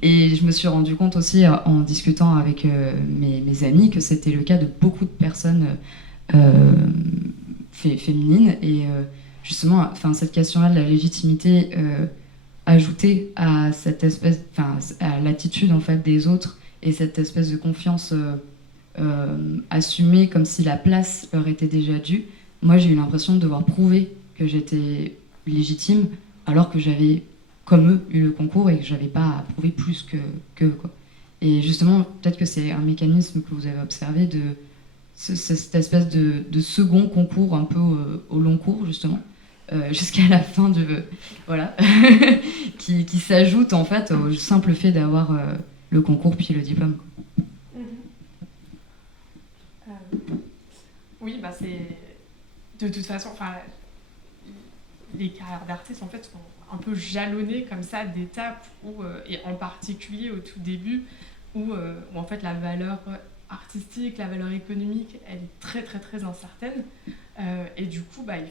Et je me suis rendu compte aussi en discutant avec mes amis que c'était le cas de beaucoup de personnes féminines. Et justement, cette question-là de la légitimité ajoutée à cette espèce, à l'attitude en fait des autres et cette espèce de confiance assumée comme si la place leur était déjà due. Moi, j'ai eu l'impression de devoir prouver que j'étais légitime alors que j'avais comme eux, eu le concours et que j'avais pas à prouver plus qu'eux, quoi. Et justement, peut-être que c'est un mécanisme que vous avez observé de cette espèce de second concours un peu au long cours, justement, jusqu'à la fin de... Voilà, qui s'ajoute en fait au simple fait d'avoir le concours puis le diplôme. Oui, bah c'est... De toute façon, les carrières d'artistes, en fait, sont un peu jalonnées comme ça d'étapes où, et en particulier au tout début, où en fait la valeur artistique, la valeur économique, elle est très très très incertaine. Et du coup, il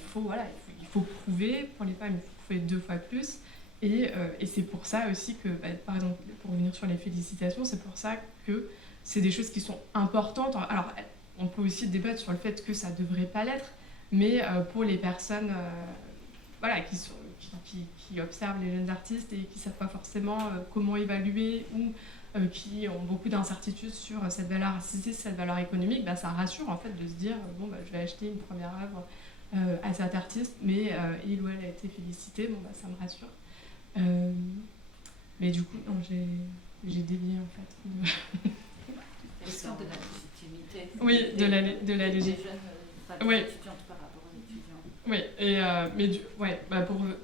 faut prouver, pour les femmes, il faut prouver 2 fois plus. Et c'est pour ça aussi que, par exemple, pour revenir sur les félicitations, c'est pour ça que c'est des choses qui sont importantes. Alors, on peut aussi débattre sur le fait que ça ne devrait pas l'être, mais pour les personnes qui observent les jeunes artistes et qui ne savent pas forcément comment évaluer ou qui ont beaucoup d'incertitudes sur cette valeur artistique, cette valeur économique, ça rassure en fait de se dire je vais acheter une première œuvre à cet artiste, mais il ou elle a été félicité, ça me rassure. Mais du coup, non, j'ai dévié en fait. Question de la légitimité. Oui, de la légitimité. Oui. Étudiantes par rapport aux étudiants. Oui, et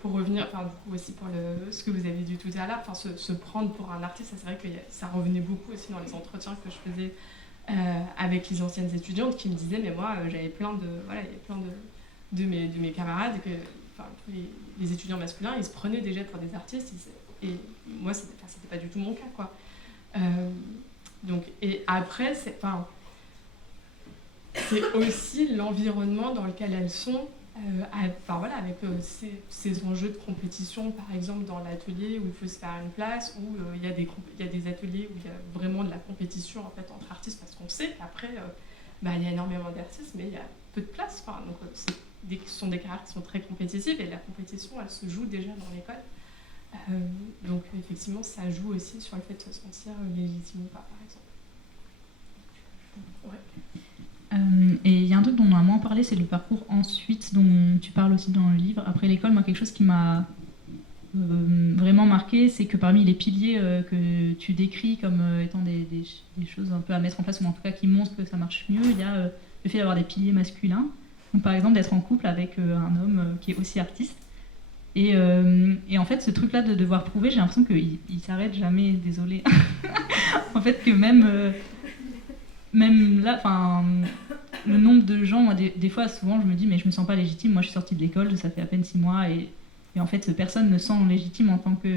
pour revenir, du coup aussi pour ce que vous avez dit tout à l'heure, se prendre pour un artiste, c'est vrai que ça revenait beaucoup aussi dans les entretiens que je faisais avec les anciennes étudiantes qui me disaient mais moi j'avais plein de mes camarades les étudiants masculins, ils se prenaient déjà pour des artistes et moi c'était pas du tout mon cas quoi. Donc et après c'est aussi l'environnement dans lequel elles sont. Avec ces enjeux de compétition, par exemple dans l'atelier où il faut se faire une place, où il y a des ateliers où il y a vraiment de la compétition en fait, entre artistes, parce qu'on sait qu'après, il y a énormément d'artistes, mais il y a peu de place. Donc, ce sont des carrières qui sont très compétitives, et la compétition, elle se joue déjà dans l'école. Donc, effectivement, ça joue aussi sur le fait de se sentir légitime ou pas, par exemple. Ouais. Et il y a un truc dont on a moins parlé, c'est le parcours ensuite, dont tu parles aussi dans le livre. Après l'école, moi, quelque chose qui m'a vraiment marqué, c'est que parmi les piliers que tu décris comme étant des choses un peu à mettre en place, ou en tout cas qui montrent que ça marche mieux, il y a le fait d'avoir des piliers masculins. Donc, par exemple, d'être en couple avec un homme qui est aussi artiste. Et en fait, ce truc-là de devoir prouver, j'ai l'impression qu'il s'arrête jamais, désolé. En fait, que même là, le nombre de gens, moi, des fois, souvent, je me dis, mais je me sens pas légitime. Moi, je suis sortie de l'école, ça fait à peine 6 mois, et en fait, personne ne sent légitime en tant que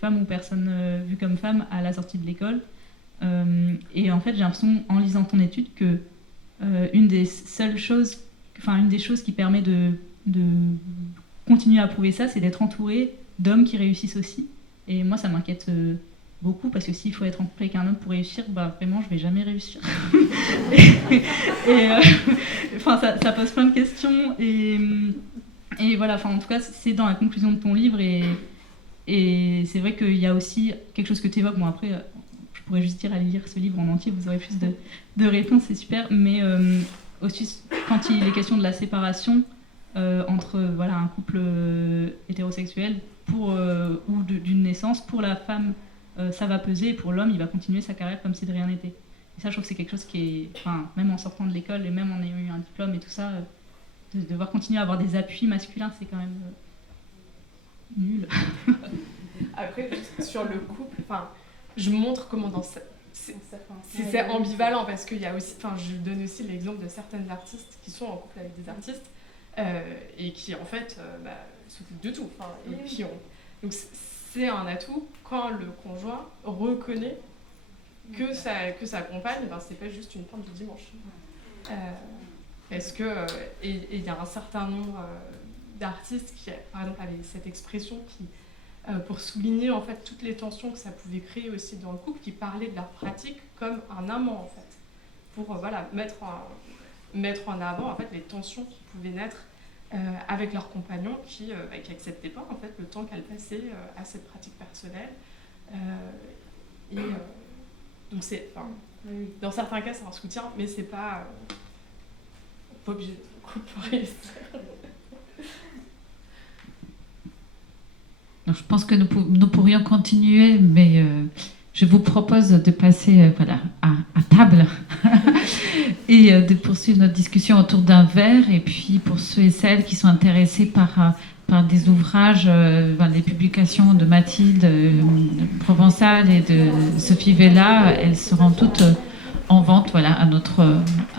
femme ou personne vue comme femme à la sortie de l'école. Et en fait, j'ai l'impression, en lisant ton étude, que une des choses qui permet de continuer à prouver ça, c'est d'être entouré d'hommes qui réussissent aussi. Et moi, ça m'inquiète beaucoup, parce que s'il faut être en couple avec un homme pour réussir, vraiment, je vais jamais réussir. Ça pose plein de questions. Et voilà, en tout cas, c'est dans la conclusion de ton livre. Et c'est vrai qu'il y a aussi quelque chose que tu évoques. Bon, après, je pourrais juste dire, allez lire ce livre en entier, vous aurez plus de réponses, c'est super. Mais aussi, quand il est question de la séparation entre un couple hétérosexuel ou d'une naissance, pour la femme, ça va peser, et pour l'homme, il va continuer sa carrière comme si de rien n'était. Et ça, je trouve que c'est quelque chose qui est, même en sortant de l'école et même en ayant eu un diplôme et tout ça, de devoir continuer à avoir des appuis masculins, c'est quand même nul. Après, sur le couple, je montre comment c'est ambivalent, parce qu'il y a aussi, je donne aussi l'exemple de certaines artistes qui sont en couple avec des artistes et qui en fait s'occupent de tout, et qui ont. Donc c'est un atout quand le conjoint reconnaît que sa compagne, c'est pas juste une femme du dimanche. Parce que il y a un certain nombre d'artistes qui, par exemple, avaient cette expression qui, pour souligner en fait toutes les tensions que ça pouvait créer aussi dans le couple, qui parlaient de leur pratique comme un amant en fait, pour mettre en avant en fait les tensions qui pouvaient naître avec leurs compagnons qui acceptaient pas en fait le temps qu'elles passaient à cette pratique personnelle. Donc c'est, dans certains cas c'est un soutien, mais c'est pas obligé de couple pour réussir. Je pense que nous pourrions continuer, mais je vous propose de passer à table et de poursuivre notre discussion autour d'un verre. Et puis pour ceux et celles qui sont intéressés par des ouvrages, les publications de Mathilde Provençal et de Sophie Vella, elles seront toutes en vente à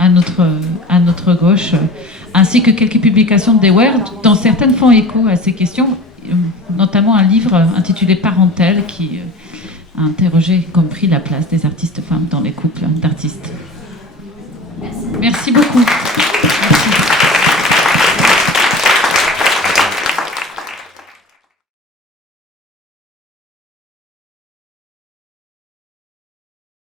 notre gauche, ainsi que quelques publications d'Ewer, dont certaines font écho à ces questions, notamment un livre intitulé Parentèle qui a interrogé, y compris la place des artistes femmes dans les couples d'artistes. Merci beaucoup.